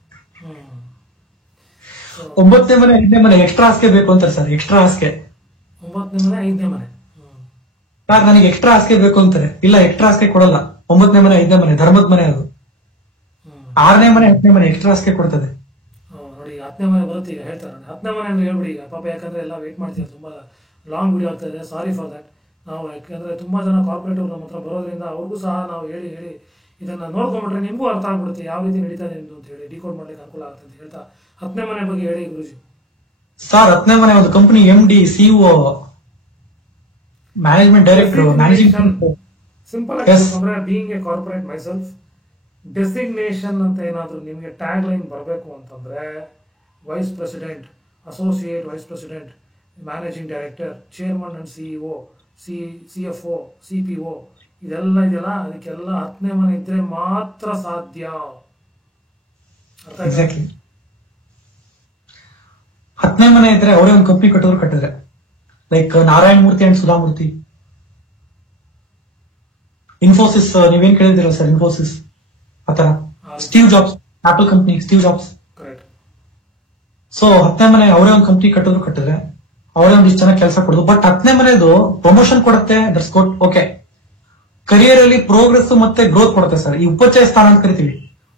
9ನೇ ಮನೆ 5ನೇ ಮನೆ ಎಕ್ಸ್ಟ್ರಾ ಹಾಸಿಗೆ ಬೇಕು ಅಂತಾರೆ ಸರ್, ಎಕ್ಸ್ಟ್ರಾ ಹಾಸಿಗೆ. 9ನೇ ಮನೆ 5ನೇ ಮನೆ ಸರ್ ನನಗೆ ಎಕ್ಸ್ಟ್ರಾ ಹಾಸಿಗೆ ಬೇಕು ಅಂತಾರೆ, ಇಲ್ಲ ಎಕ್ಸ್ಟ್ರಾ ಹಾಸಿಗೆ ಕೊಡಲ್ಲ. 9ನೇ ಮನೆ 5ನೇ ಮನೆ ಧರ್ಮದ ಮನೆ, ಅದು 6ನೇ ಮನೆ 10ನೇ ಮನೆ ಎಕ್ಸ್ಟ್ರಾ ಹಾಸಿಗೆ ಕೊಡ್ತದೆ. ನೋಡಿ 10ನೇ ಮನೆ ಬರುತ್ತೆ ಈಗ ಹೇಳ್ತಾರೆ. 10ನೇ ಮನೆ ಅಂದ್ರೆ ಹೇಳ್ಬಿಡಿ ಈಗ ಪಾಪ, ಯಾಕಂದ್ರೆ ಎಲ್ಲ ವೇಟ್ ಮಾಡ್ತೀವಿ, ತುಂಬಾ ಲಾಂಗ್ ವಿಡಿಯೋ ಆಗ್ತಾ ಇದೆ, ಸಾರಿ ಫಾರ್ ದಟ್. ನಾವು ಯಾಕಂದ್ರೆ ತುಂಬಾ ಜನ ಕಾರ್ಪೊರೇಟ್ ನಮ್ಮ ಹತ್ರ ಬರೋದ್ರಿಂದ ಅವ್ರಿಗೂ ಸಹ ನಾವು ಹೇಳಿ ಇದನ್ನ ನೋಡ್ಕೊಂಡ್ಬಿಟ್ರೆ ನಿಮ್ಗೂ ಅರ್ಥ ಆಗ್ಬಿಡುತ್ತೆ ಯಾವ ರೀತಿ ನಡೀತಾ ಇದೆ ಅಂತ ಹೇಳಿ, ಡಿಕೋಡ್ ಮಾಡ್ಲಿಕ್ಕೆ ಅನುಕೂಲ ಆಗುತ್ತೆ ಅಂತ ಹೇಳ್ತಾ 10ನೇ ಮನೆ ಬಗ್ಗೆ ಹೇಳಿ ಗುರುಜಿ. ಸರ್ 10ನೇ ಮನೆ ಒಂದು company MD, CEO, management director, managing. Simple ಆಗಿ being a corporate myself, designation ಅಂತ ಏನಾದ್ರು ನಿಮಗೆ ಟ್ಯಾಗ್ ಲೈನ್ ಬರಬೇಕು ಅಂತಂದ್ರೆ vice president, associate vice president, managing director, chairman and CEO, CFO, CPO ಇದೆಲ್ಲ ಇದೆಯಲ್ಲ, ಅದಕ್ಕೆಲ್ಲ 10ನೇ ಮನೆ ಇದ್ರೆ ಮಾತ್ರ ಸಾಧ್ಯ. ಎಕ್ಸಾಕ್ಟ್ಲಿ 10ನೇ ಮನೆ ಇದ್ರೆ ಅವರೇ ಒಂದು ಕಂಪ್ನಿ ಕಟ್ಟಿದ್ರೆ, ಲೈಕ್ ನಾರಾಯಣ ಮೂರ್ತಿ ಅಂಡ್ ಸುಧಾಮೂರ್ತಿ, ಇನ್ಫೋಸಿಸ್, ನೀವೇನ್ ಕೇಳಿದಿರ ಸರ್, ಇನ್ಫೋಸಿಸ್ ಆತರ, Steve jobs, apple company Steve jobs. So 10ನೇ ಮನೆ ಅವರೇ ಒಂದು ಕಂಪ್ನಿ ಕಟ್ಟಿದ್ರೆ ಅವರೇ ಒಂದಿಷ್ಟು ಚೆನ್ನಾಗಿ ಕೆಲಸ ಕೊಡೋದು. ಬಟ್ 10ನೇ ಮನೆದು ಪ್ರಮೋಷನ್ ಕೊಡುತ್ತೆ, ದಟ್ಸ್ ಗುಡ್, ಓಕೆ. ಕರಿಯರ್ ಅಲ್ಲಿ ಪ್ರೋಗ್ರೆಸ್ ಮತ್ತೆ ಗ್ರೋತ್ ಕೊಡುತ್ತೆ ಸರ್. ಈ ಉಪಚಯ ಸ್ಥಾನ ಅಂತ ಕರಿತೀವಿ,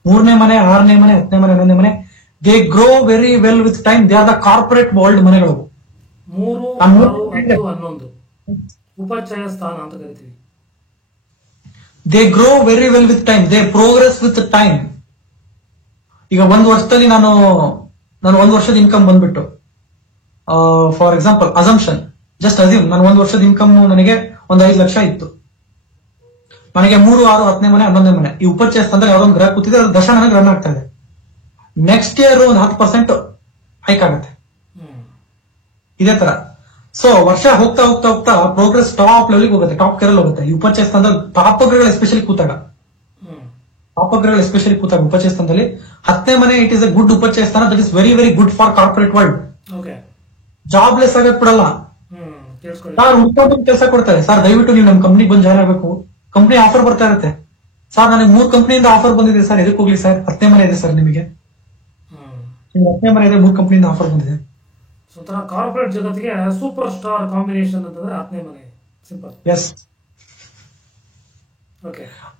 3ನೇ ಮನೆ, 6ನೇ ಮನೆ, 10ನೇ ಮನೆ, 11ನೇ ಮನೆ, they grow very well with time. They are the corporate world ಮನೆಗಳು. 3, 6, 11 ಉಪಚಯ ಸ್ಥಾನ ಅಂತ ಕರಿತೀವಿ. They grow very well with time, they progress with time. ಈಗ ಒಂದು ವರ್ಷದಲ್ಲಿ ನಾನು 1 ವರ್ಷದ ಇನ್ಕಮ್ ಬಂದ್ಬಿಟ್ಟು, for example assumption, just assume ನಾನು 1 ವರ್ಷದ ಇನ್ಕಮ್ ನನಗೆ ಒಂದು 5 ಲಕ್ಷ ಇತ್ತು. ನನಗೆ 3, 6, 10ನೇ ಮನೆ, 11ನೇ ಮನೆ ಈ ಉಪಚಯ ಸ್ಥಾನದಲ್ಲಿ ಯಾವ್ದೊಂದು ಗ್ರಹ ಕೂತಿದೆ, ಅದು ದಶ ನನಗೆ ರನ್ ಆಗ್ತಾ ಇದೆ. ನೆಕ್ಸ್ಟ್ ಇಯರ್ ಒಂದು 10% ಹೈಕ್ ಆಗುತ್ತೆ, ಇದೇ ತರ. ಸೊ ವರ್ಷ ಹೋಗ್ತಾ ಹೋಗ್ತಾ ಹೋಗ್ತಾ ಪ್ರೋಗ್ರೆಸ್ ಟಾಪ್ ಲೆವೆಲ್ಗೆ ಹೋಗುತ್ತೆ, ಟಾಪ್ ಕೇರಲ್ ಹೋಗುತ್ತೆ. ಈ ಉಪಚಯ ಸ್ಥಾನದಲ್ಲಿ ಪಾಪಗ್ರಹಗಳು ಎಸ್ಪೆಷಲಿ ಕೂತಾಗ ಉಪಚಯ ಸ್ಥಾನದಲ್ಲಿ 10ನೇ ಮನೆ, ಇಟ್ ಇಸ್ ಎ ಗುಡ್ ಉಪಚಯ ಸ್ಥಾನ, that is very very good for corporate world. Jobless ಆಗಕ್ ಬಿಡಲ್ಲ ಸರ್, ಹುಡ್ಕೊಂಡು ಕೆಲಸ ಕೊಡ್ತಾರೆ ಸರ್. ದಯವಿಟ್ಟು ನೀವು ನಮ್ಮ ಕಂಪ್ನಿಗೆ ಬಂದು ಜಾಯ್ನ್ ಆಗಬೇಕು. ಕಂಪ್ನಿ ಆಫರ್ ಬರ್ತಾ ಇರುತ್ತೆ ಸರ್, ನನಗೆ 3 ಕಂಪ್ನಿಯಿಂದ ಆಫರ್ ಬಂದಿದೆ ಸರ್, ಎದಕ್ಕೆ ಹೋಗ್ಲಿ ಸರ್, 10ನೇ ಮನೆ ಇದೆ ಸರ್, ನಿಮಗೆ 10ನೇ ಮನೆ ಇದೆ, 3 ಕಂಪ್ನಿಯಿಂದ ಆಫರ್ ಬಂದಿದೆ. ಕಾರ್ಪೊರೇಟ್ ಜಗತ್ತಿಗೆ ಸೂಪರ್ ಸ್ಟಾರ್ ಕಾಂಬಿನೇಷನ್ ಅಂತಂದ್ರೆ 10ನೇ ಮನೆ, ಸಿಂಪಲ್. ಎಸ್,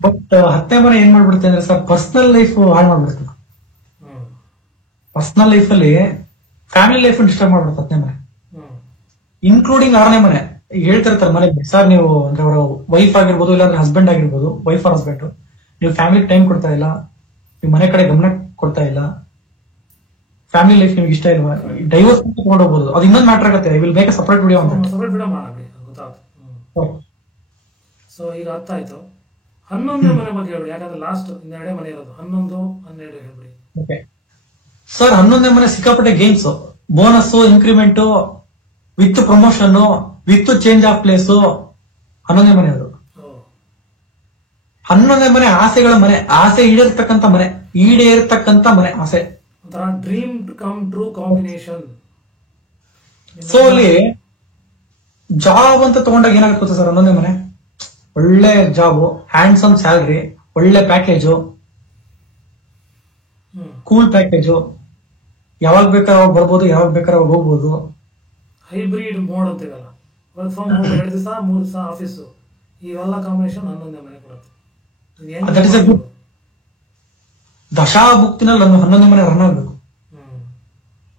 ಬಟ್ 10ನೇ ಮನೆ ಏನ್ ಮಾಡ್ಬಿಡುತ್ತೆ ಅಂದ್ರೆ ಸರ್, ಪರ್ಸನಲ್ ಲೈಫ್ ಹಾಳು ಮಾಡ್ಬಿಡುತ್ತೆ. ಪರ್ಸನಲ್ ಲೈಫ್ ಅಲ್ಲಿ ಫ್ಯಾಮಿಲಿ ಲೈಫ್ ಡಿಸ್ಟರ್ಬ್ ಮಾಡ್ಬಿಡುತ್ತೆ 10ನೇ ಮನೆ, ಇನ್ಕ್ಲೂಡಿಂಗ್ 6ನೇ ಮನೆ. ಈಗ ಹೇಳ್ತಿರ್ತಾರೆ ಮನೆಗೆ ಸರ್, ನೀವು ಅಂದ್ರೆ ಅವರ ವೈಫ್ ಆಗಿರ್ಬೋದು, ಇಲ್ಲಾಂದ್ರೆ ಹಸ್ಬೆಂಡ್ ಆಗಿರ್ಬೋದು, ವೈಫ್ ಆರ್ ಹಸ್ಬೆಂಡ್, ನೀವು ಫ್ಯಾಮಿಲಿ ಟೈಮ್ ಕೊಡ್ತಾ ಇಲ್ಲ, ನೀವು ಮನೆ ಕಡೆ ಗಮನ ಕೊಡ್ತಾ ಇಲ್ಲ, ಫ್ಯಾಮಿಲಿ ಲೈಫ್ ನಿಮ್ಗೆ ಇಷ್ಟ ಇಲ್ವಾ, ಡೈವರ್ಸ್ ತಗೊಂಡು ಹೋಗ್ಬೋದು. ಅದು ಇನ್ನೊಂದು ಮ್ಯಾಟರ್ ಆಗುತ್ತೆ. I will make a separate video ಅಂತ. ಸೊ ಈಗ ಅರ್ಥ ಆಯ್ತು. 11ನೇ ಮನೆ ಬಗ್ಗೆ ಹೇಳಿ, ಯಾಕಂದ್ರೆ ಲಾಸ್ಟ್ 2 ಮನೆ ಇರೋದು, 11, 12 ಹೇಳ್ಬಿಡಿ. ಓಕೆ ಸರ್, 11ನೇ ಮನೆ ಸಿಕ್ಕಾಪಟ್ಟೆ games, bonus, increment, with promotion, with change of place. 11ನೇ ಮನೆ ಅದು. 11ನೇ ಮನೆ ಆಸೆಗಳ ಮನೆ, ಆಸೆ ಈಡೇರ್ತಕ್ಕಂಥ ಮನೆ, ಆಸೆ. Dream come true combination. So ಅಲ್ಲಿ ಜಾಬ್ ಅಂತ ತಗೊಂಡಾಗ ಏನಾಗುತ್ತೆ ಸರ್, 11ನೇ ಮನೆ ಒಳ್ಳೆ ಜಾಬ್, ಹ್ಯಾಂಡ್ಸ್ ಆನ್ ಸ್ಯಾಲರಿ, ಒಳ್ಳೆ ಪ್ಯಾಕೇಜು, ಕೂಲ್ ಪ್ಯಾಕೇಜು, ಯಾವಾಗ ಬೇಕಾದ್ರೆ ಅವಾಗ ಬರ್ಬೋದು, ಯಾವಾಗ ಬೇಕಾದ್ರೆ ಅವಾಗ ಹೋಗ್ಬೋದು. ಹೈಬ್ರಿಡ್ ಮೋಡ್ ಅಂತೀವಲ್ಲ, ವರ್ಕ್ ಫ್ರಮ್ ಹೋಮ್ 2 ದಿವಸ 3 ದಿವಸ ಆಫೀಸು, ಇವೆಲ್ಲ ಕಾಂಬಿನೇಷನ್ 11ನೇ ಮನೆ ಕೊಡುತ್ತೆ. ದಶಾ ಬುಕ್ತಿನಲ್ಲಿ 11ನೇ ಮನೆ ರನ್ ಆಗ್ಬೇಕು.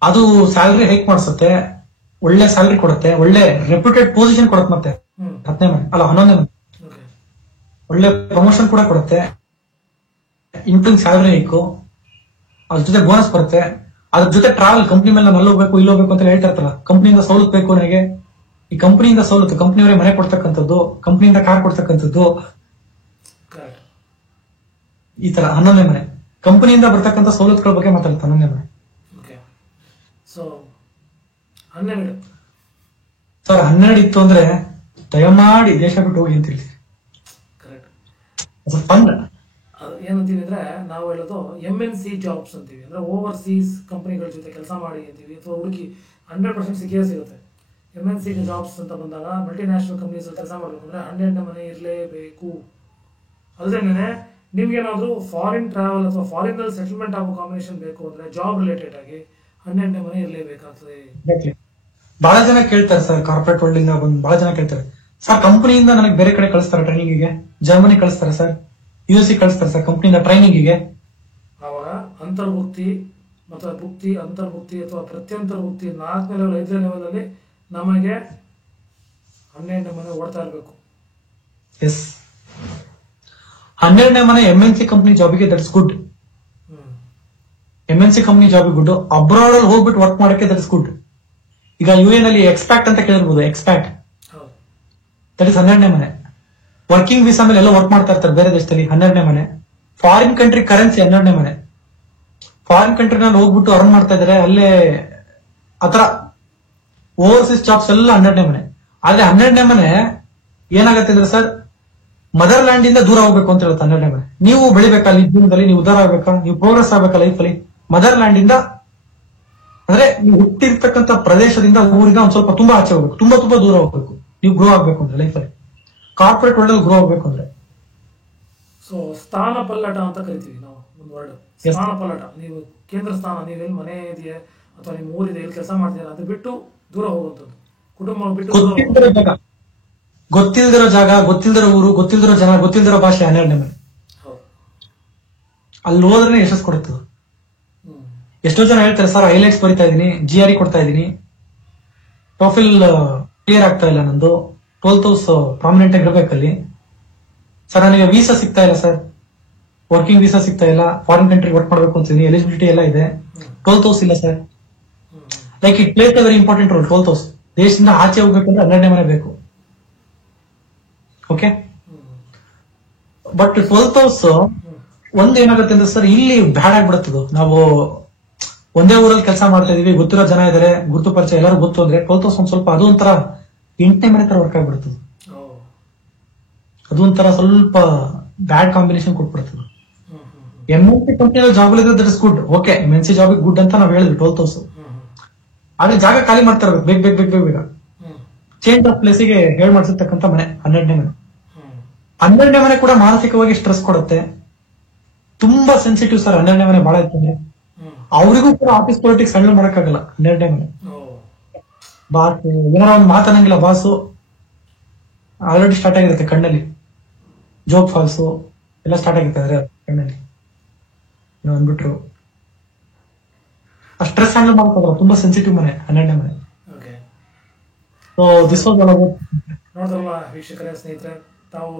ಅದು ಸ್ಯಾಲರಿ ಹೈಕ್ ಮಾಡಿಸುತ್ತೆ, ಒಳ್ಳೆ ಸ್ಯಾಲರಿ ಕೊಡುತ್ತೆ, ಒಳ್ಳೆ ರೆಪ್ಯೂಟೆಡ್ ಪೊಸಿಷನ್ ಕೊಡುತ್ತೆ. ಮತ್ತೆ 10ನೇ ಮನೆ ಅಲ್ಲ 11ನೇ ಮನೆ ಒಳ್ಳೆ ಪ್ರಮೋಷನ್ ಕೂಡ ಕೊಡುತ್ತೆ, ಇನ್ಕ್ಲೂಡಿಂಗ್ ಸ್ಯಾಲರಿ ಹೈಕು, ಅದ್ರ ಜೊತೆ ಬೋನಸ್ ಬರುತ್ತೆ. ಅದ್ರ ಜೊತೆ ಟ್ರಾವೆಲ್, ಕಂಪ್ನಿ ಮೇಲೆ ನಾನು ಅಲ್ಲೋಗ್ಬೇಕು ಇಲ್ಲೋಗ್ಬೇಕು ಅಂತ ಹೇಳ್ತಾ ಇರ್ತಲ್ಲ, ಕಂಪ್ನಿಯಿಂದ ಸವಲತ್ತು ಬೇಕು ನನಗೆ, ಈ ಕಂಪ್ನಿಯಿಂದ ಸವಲತ್ತು, ಕಂಪ್ನಿಯವರೇ ಮನೆ ಕೊಡ್ತಕ್ಕಂಥದ್ದು, ಕಂಪ್ನಿಯಿಂದ ಕಾರ್ ಕೊಡ್ತಕ್ಕಂಥದ್ದು, ಈ ತರ 11ನೇ ಮನೆ ಕಂಪನಿಯಿಂದ ಬರ್ತಕ್ಕಂಥ ಸವಲತ್ತುಗಳ ಬಗ್ಗೆ ಮಾತಾಡುತ್ತೆ 11ನೇ ಮನೆ. ಓಕೆ. ಸೊ 12 ಸರ್ 12 ಇತ್ತು ಅಂದ್ರೆ ದಯಮಾಡಿ ದೇಶ ಬಿಟ್ಟು ಹೋಗಿ ಅಂತ ಹೇಳಿ. ಕರೆಕ್ಟ್. ಫನ್ ಏನಂತೀವಿ ಅಂದ್ರೆ ನಾವು ಹೇಳೋದು MNC ಜಾಬ್ಸ್ ಅಂತೀವಿ, ಅಂದ್ರೆ ಓವರ್ಸೀಸ್ ಕಂಪನಿಗಳ ಜೊತೆ ಕೆಲಸ ಮಾಡಿ ಅಂತೀವಿ, ಅಥವಾ ಹುಡುಕಿ 100% ಸಿಗುತ್ತೆ. MNC ಜಾಬ್ಸ್ ಅಂತ ಬಂದಾಗ ಮಲ್ಟಿನ್ಯಾಷನಲ್ ಕಂಪನೀಸ್ ಕೆಲಸ ಮಾಡಬೇಕು ಅಂದ್ರೆ 12ನೇ ಮನೆ ಇರಲೇಬೇಕು. ಅಲ್ಲದೇನೆ ನಿಮ್ಗೇನಾದ್ರೂ ಫಾರಿನ್ ಟ್ರಾವೆಲ್ ಅಥವಾ ಫಾರಿನ್ ನಲ್ಲಿ ಸೆಟಲ್ಮೆಂಟ್ ಆಗೋ ಕಾಂಬಿನೇಷನ್ ಬೇಕು ಅಂದ್ರೆ ಜಾಬ್ ರಿಲೇಟೆಡ್ ಆಗಿ 12ನೇ ಮನೆ ಇರಲೇಬೇಕಾಗ್ತದೆ. ಬಹಳ ಜನ ಕೇಳ್ತಾರೆ ಸರ್, ಕಾರ್ಪೊರೇಟ್ ವರ್ಲ್ಡ್ ಇಂದ ಬಂದು ಬಹಳ ಜನ ಕೇಳ್ತಾರೆ ಸರ್, ಕಂಪನಿಯಿಂದ ನನಗೆ ಬೇರೆ ಕಡೆ ಕಳಿಸ್ತಾರೆ ಟ್ರೈನಿಂಗಿಗೆ, ಜರ್ಮನಿ ಕಳಿಸ್ತಾರೆ ಸರ್, USA ಕಳಿಸ್ತಾರೆ ಸರ್ ಕಂಪನಿಯಿಂದ ಟ್ರೈನಿಂಗಿಗೆ. ಆವಾಗ ಅಂತರ್ಭುಕ್ತಿ ಮತ್ತು ಭುಕ್ತಿ, ಅಂತರ್ಭುಕ್ತಿ ಅಥವಾ ಪ್ರತ್ಯಂತರ್ಭುಕ್ತಿ 4ನೇ ಲೆವೆಲ್ 5ನೇ ಲೆವೆಲ್ ಅಲ್ಲಿ ನಮಗೆ 12ನೇ ಮನೆ ಓಡ್ತಾ ಇರಬೇಕು. ಎಸ್, 12ನೇ ಮನೆ MNC ಕಂಪನಿ ಜಾಬಿಗೆ ದಟ್ಸ್ ಗುಡ್. MNC ಕಂಪನಿ ಜಾಬಿಗೆ ಗುಡ್. ಅಬ್ರಾಡ್ ಅಲ್ಲಿ ಹೋಗ್ಬಿಟ್ಟು ವರ್ಕ್ ಮಾಡಕ್ಕೆ ದಟ್ಸ್ ಗುಡ್. ಈಗ UN ಅಲ್ಲಿ ಎಕ್ಸ್ಪ್ಯಾಕ್ಟ್ ಅಂತ ಕೇಳಿರ್ಬೋದು, ಎಕ್ಸ್ಪ್ಯಾಕ್ಟ್ ದಟ್ ಇಸ್ 12ನೇ ಮನೆ. ವರ್ಕಿಂಗ್ ವೀಸಾ ಮೇಲೆ ಎಲ್ಲ ವರ್ಕ್ ಮಾಡ್ತಾ ಇರ್ತಾರೆ ಬೇರೆ ದೇಶದಲ್ಲಿ, 12ನೇ ಮನೆ. ಫಾರಿನ್ ಕಂಟ್ರಿ ಕರೆನ್ಸಿ 12ನೇ ಮನೆ. ಫಾರಿನ್ ಕಂಟ್ರಿನಲ್ಲಿ ಹೋಗ್ಬಿಟ್ಟು ಅರ್ನ್ ಮಾಡ್ತಾ ಇದಾರೆ, ಅಲ್ಲೇ ಆತರ ಓವರ್ಸೀಸ್ ಜಾಬ್ಸ್ ಎಲ್ಲ 12ನೇ ಮನೆ. ಆದ್ರೆ 12ನೇ ಮನೆ ಏನಾಗತ್ತೆ ಅಂದ್ರೆ ಸರ್, ಮದರ್ ಲ್ಯಾಂಡ್ ಇಂದ ದೂರ ಹೋಗ್ಬೇಕು ಅಂತ ಹೇಳುತ್ತೆ 12ನೇ ಮನೆ. ನೀವು ಬೆಳಿಬೇಕಲ್ಲ ಈ ಜೀವನದಲ್ಲಿ, ನೀವು ಉದ್ಧಾರ ಆಗ್ಬೇಕಾ, ನೀವು ಪ್ರೋಗ್ರೆಸ್ ಆಗ್ಬೇಕಾ ಲೈಫ್ ಅಲ್ಲಿ, ಮದರ್ ಲ್ಯಾಂಡ್ ಇಂದ ಅಂದ್ರೆ ನೀವು ಹುಟ್ಟಿರ್ತಕ್ಕಂಥ ಪ್ರದೇಶದಿಂದ ಊರಿಂದ ಒಂದ್ ಸ್ವಲ್ಪ ತುಂಬಾ ಆಚೆ ಹೋಗ್ಬೇಕು, ತುಂಬಾ ತುಂಬಾ ದೂರ ಹೋಗ್ಬೇಕು ನೀವು ಗ್ರೋ ಆಗ್ಬೇಕು ಅಂದ್ರೆ ಲೈಫ್ ಅಲ್ಲಿ, ಕಾರ್ಪೊರೇಟ್ ವರ್ಲ್ಡ್ ಅಲ್ಲಿ ಗ್ರೋ ಆಗ್ಬೇಕು ಅಂದ್ರೆ. ಸೊ ಸ್ಥಾನ ಪಲ್ಲಟ ಅಂತ ಕರಿತೀವಿ ನಾವು ಒಂದು ವರ್ಡ್, ಸ್ಥಾನ ಪಲ್ಲಟ. ನೀವು ಕೇಂದ್ರ ಸ್ಥಾನ, ನೀವೆಲ್ಲಿ ಮನೆ ಇದೆಯಾ ಅಥವಾ ನಿಮ್ಮ ಊರಿದೆ ಎಲ್ಲಿ ಕೆಲಸ ಮಾಡ್ತೀರಾ ಅದು ಬಿಟ್ಟು ದೂರ ಹೋಗುವಂಥದ್ದು, ಕುಟುಂಬ ಬಿಟ್ಟು ಗೊತ್ತಿಲ್ದಿರೋ ಜಾಗ, ಗೊತ್ತಿಲ್ದಿರೋ ಜಾಗ, ಗೊತ್ತಿಲ್ದಿರೋ ಊರು, ಗೊತ್ತಿಲ್ದಿರೋ ಜನ, ಗೊತ್ತಿಲ್ದಿರೋ ಭಾಷೆ 12ನೇ ಮನೆ. ಅಲ್ಲಿ ಹೋದ್ರೆ ಯಶಸ್ಸು ಕೊಡುತ್ತೆ. ಎಷ್ಟೋ ಜನ ಹೇಳ್ತಾರೆ ಸರ್, ಐಲೆಟ್ಸ್ ಬರಿತಾ ಇದೀನಿ, GRE ಕೊಡ್ತಾ ಇದೀನಿ, ಪ್ರೊಫೈಲ್ ಕ್ಲಿಯರ್ ಆಗ್ತಾ ಇಲ್ಲ ನಂದು, 12th ಹೌಸ್ ಪ್ರಾಮಿನೆಂಟ್ ಆಗಿರ್ಬೇಕಲ್ಲಿ ಸರ್, ನನಗೆ ವೀಸಾ ಸಿಗ್ತಾ ಇಲ್ಲ ಸರ್, ವರ್ಕಿಂಗ್ ವೀಸಾ ಸಿಗ್ತಾ ಇಲ್ಲ, ಫಾರಿನ್ ಕಂಟ್ರಿ ವರ್ಕ್ ಮಾಡ್ಬೇಕು ಅಂತೀನಿ, ಎಲಿಜಿಬಿಲಿಟಿ ಎಲ್ಲ ಇದೆ, 12th ಹೌಸ್ ಇಲ್ಲ sir. Like it place a very important role. 12th house ದೇಶದಿಂದ ಆಚೆ ಹೋಗ್ಬೇಕಂದ್ರೆ 12ನೇ ಮನೆ ಬೇಕು. ಓಕೆ, ಬಟ್ 12th ಹೌಸ್ ಒಂದ್ ಏನಾಗುತ್ತೆ ಅಂದ್ರೆ ಸರ್, ಇಲ್ಲಿ ಬ್ಯಾಡ್ ಆಗ್ಬಿಡುತ್ತದು. ನಾವು ಒಂದೇ ಊರಲ್ಲಿ ಕೆಲಸ ಮಾಡ್ತಾ ಇದೀವಿ, ಗೊತ್ತಿರೋ ಜನ ಇದಾರೆ, ಗುರುತು ಪರಿಚಯ ಎಲ್ಲರೂ ಗೊತ್ತು ಅಂದ್ರೆ 12th ಹೌಸ್ ಒಂದ್ ಸ್ವಲ್ಪ ಅದು ಒಂಥರ 8ನೇ ಮನೆ ತರ ವರ್ಕ್ ಆಗ್ಬಿಡುತ್ತದೆ. ಅದು ಒಂಥರ ಸ್ವಲ್ಪ ಬ್ಯಾಡ್ ಕಾಂಬಿನೇಷನ್ ಕೊಟ್ಬಿಡ್ತದೆ. MNC ಕಂಪನಿಯಲ್ಲಿ ಜಾಬ್ ಇದ್ರೆ that is good. Okay, MNC job good ಅಂತ ನಾವ್ ಹೇಳಿದ್ವಿ 12th ಹೌಸ್. ಆದ್ರೆ ಜಾಗ ಖಾಲಿ ಮಾಡ್ತಾ ಇರ್ಬೇಕು, ಬೇಗ ಚೇಂಜ್ ಆಫ್ ಪ್ಲೇಸಿಗೆ ಹೇಳ್ ಮಾಡ್ಸಿರ್ತಕ್ಕಂಥ ಮನೆ 12ನೇ ಮನೆ. 12ನೇ ಮನೆ ಕೂಡ ಮಾನಸಿಕವಾಗಿ ಸ್ಟ್ರೆಸ್ ಕೊಡುತ್ತೆ, ತುಂಬಾ ಸೆನ್ಸಿಟಿವ್ ಸರ್ 12ನೇ ಮನೆ ಬಹಳ ಇರ್ತದೆ. ಅವರಿಗೂ ಕೂಡ ಆಫೀಸ್ ಪೊಲಿಟಿಕ್ಸ್ ಹ್ಯಾಂಡಲ್ ಮಾಡಕ್ಕಾಗಲ್ಲ 12ನೇ ಮನೆ. ಬಾಸ್ ಏನಾರ ಒಂದು ಮಾತನ್ನಂಗಿಲ್ಲ, ಬಾಸು ಆಲ್ರೆಡಿ ಸ್ಟಾರ್ಟ್ ಆಗಿರುತ್ತೆ ಕಣ್ಣಲ್ಲಿ, ಜೋಕ್ ಫಾಲ್ಸು ಎಲ್ಲ ಸ್ಟಾರ್ಟ್ ಆಗಿರ್ತಾರೆ ಕಣ್ಣಲ್ಲಿ, ಅಂದ್ಬಿಟ್ರು ಆ ಸ್ಟ್ರೆಸ್ ಹ್ಯಾಂಡಲ್ ಮಾಡಕ್ಕಾಗಲ್ಲ, ತುಂಬಾ ಸೆನ್ಸಿಟಿವ್ ಮನೆ 12ನೇ ಮನೆ. ಸೊ ದಿಸ್ ವಾಸ್ ನೋಡಿದ್ರಲ್ಲ ವೀಕ್ಷಕರೇ, ಸ್ನೇಹಿತರೆ, ತಾವು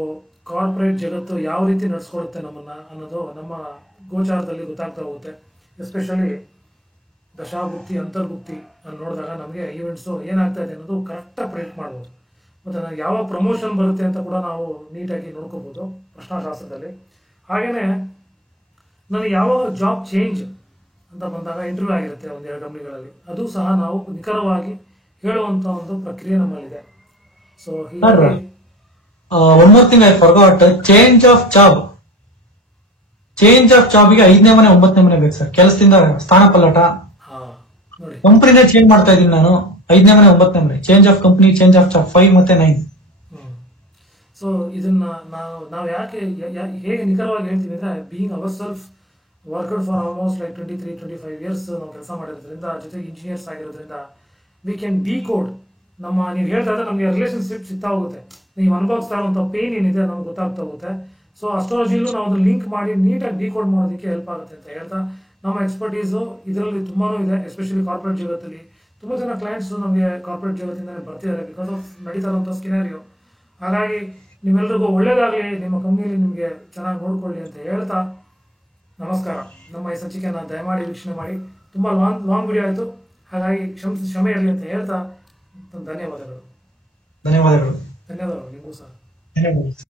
ಕಾರ್ಪೊರೇಟ್ ಜಗತ್ತು ಯಾವ ರೀತಿ ನಡೆಸ್ಕೊಡುತ್ತೆ ನಮ್ಮನ್ನ ಅನ್ನೋದು ನಮ್ಮ ಗೋಚಾರದಲ್ಲಿ ಗೊತ್ತಾಗ್ತಾ ಹೋಗುತ್ತೆ. ಎಸ್ಪೆಷಲಿ ದಶಾಭುಕ್ತಿ, ಅಂತರ್ಭುಕ್ತಿ ಅಲ್ಲಿ ನೋಡಿದಾಗ ನಮಗೆ ಈವೆಂಟ್ಸು ಏನಾಗ್ತಾ ಇದೆ ಅನ್ನೋದು ಕರೆಕ್ಟಾಗಿ ಪ್ರೆಡಿಕ್ಟ್ ಮಾಡ್ಬೋದು. ಮತ್ತು ನನಗೆ ಯಾವ ಪ್ರಮೋಷನ್ ಬರುತ್ತೆ ಅಂತ ಕೂಡ ನಾವು ನೀಟಾಗಿ ನೋಡ್ಕೋಬೋದು ಪ್ರಶ್ನಾಶಾಸ್ತ್ರದಲ್ಲಿ. ಹಾಗೆಯೇ ನನಗೆ ಯಾವಾಗ ಜಾಬ್ ಚೇಂಜ್ ಅಂತ ಬಂದಾಗ ಇಂಟರ್ವ್ಯೂ ಆಗಿರುತ್ತೆ ಒಂದೆರಡು ಕಂಪ್ನಿಗಳಲ್ಲಿ, ಅದು ಸಹ ನಾವು ನಿಖರವಾಗಿ ಹೇಳುವಂಥ ಒಂದು ಪ್ರಕ್ರಿಯೆ ನಮ್ಮಲ್ಲಿದೆ. ಸೊ ಹೀಗಾಗಿ one more thing I forgot, change of ಜಾಬ್ಗೆ 5ನೇ ಮನೆ 9ನೇ ಮನೆ ಬೇಕು ಸರ್. ಕೆಲಸದಿಂದ ಸ್ಥಾನ ಪಲ್ಲಟ, ಕಂಪನಿನೇ ಚೇಂಜ್ ಮಾಡ್ತಾ ಇದೀನಿ ನಾನು, 5ನೇ ಮನೆ 9ನೇ ಮನೆ, change of company, change of job 5 ಮತ್ತೆ 9. ಸೊ ಇದನ್ನ ನಾವು ಯಾಕೆ ಹೇಗೆ ನಿಖರವಾಗಿ ಹೇಳ್ತೀವಿ ಅಂದ್ರೆ, being our self worked for almost like 23-25 years ನಾವು ಕೆಲಸ ಮಾಡಿರೋದ್ರಿಂದ, ಜೊತೆಗೆ ಇಂಜಿನಿಯರ್ಸ್ ಆಗಿರೋದ್ರಿಂದ ವಿ ಕ್ಯಾನ್ ಡಿಕೋಡ್ ನಮ್ಮ, ನೀವು ಹೇಳ್ತಾ ಇದ್ರೆ ನಮಗೆ ರಿಲೇಶನ್ಶಿಪ್ ಸಿಗ್ತಾ ಹೋಗುತ್ತೆ, ನೀವು ಅನುಭವಿಸ್ತಾ ಇರುವಂಥ ಪೇನ್ ಏನಿದೆ ನಮ್ಗೆ ಗೊತ್ತಾಗ್ತಾ ಹೋಗುತ್ತೆ. ಸೊ ಅಸ್ಟ್ರಾಲಜಿಲೂ ನಾವು ಅದನ್ನ ಲಿಂಕ್ ಮಾಡಿ ನೀಟಾಗಿ ಡಿಕೋಡ್ ಮಾಡೋದಕ್ಕೆ ಹೆಲ್ಪ್ ಆಗುತ್ತೆ ಅಂತ ಹೇಳ್ತಾ, ನಮ್ಮ ಎಕ್ಸ್ಪರ್ಟೀಸು ಇದರಲ್ಲಿ ತುಂಬಾನು ಇದೆ. ಎಸ್ಪೆಷಲಿ ಕಾರ್ಪೊರೇಟ್ ಜಗತ್ತಲ್ಲಿ ತುಂಬ ಜನ ಕ್ಲೈಂಟ್ಸ್ ನಮಗೆ ಕಾರ್ಪೊರೇಟ್ ಜಗತ್ತಿಂದಲೇ ಬರ್ತಿದ್ದಾರೆ, ಬಿಕಾಸ್ ಆಫ್ ನಡೀತಾ ಇರುವಂಥ ಸ್ಕಿನಾರಿಯೋ. ಹಾಗಾಗಿ ನಿಮ್ಮೆಲ್ರಿಗೂ ಒಳ್ಳೇದಾಗಲಿ, ನಿಮ್ಮ ಕಂಪ್ನಿಯಲ್ಲಿ ನಿಮಗೆ ಚೆನ್ನಾಗಿ ನೋಡ್ಕೊಳ್ಳಿ ಅಂತ ಹೇಳ್ತಾ ನಮಸ್ಕಾರ. ನಮ್ಮ ಈ ಸಂಚಿಕೆಯನ್ನು ದಯಮಾಡಿ ವೀಕ್ಷಣೆ ಮಾಡಿ. ತುಂಬ ಲಾಂಗ್ ವಿಡಿಯೋ ಆಯಿತು, ಹಾಗಾಗಿ ಕ್ಷಮೆ ಇರಲಿ ಅಂತ ಹೇಳ್ತಾ ಧನ್ಯವಾದಗಳು. ಧನ್ಯವಾದಗಳು ನಿಮಗೂ ಸಹ.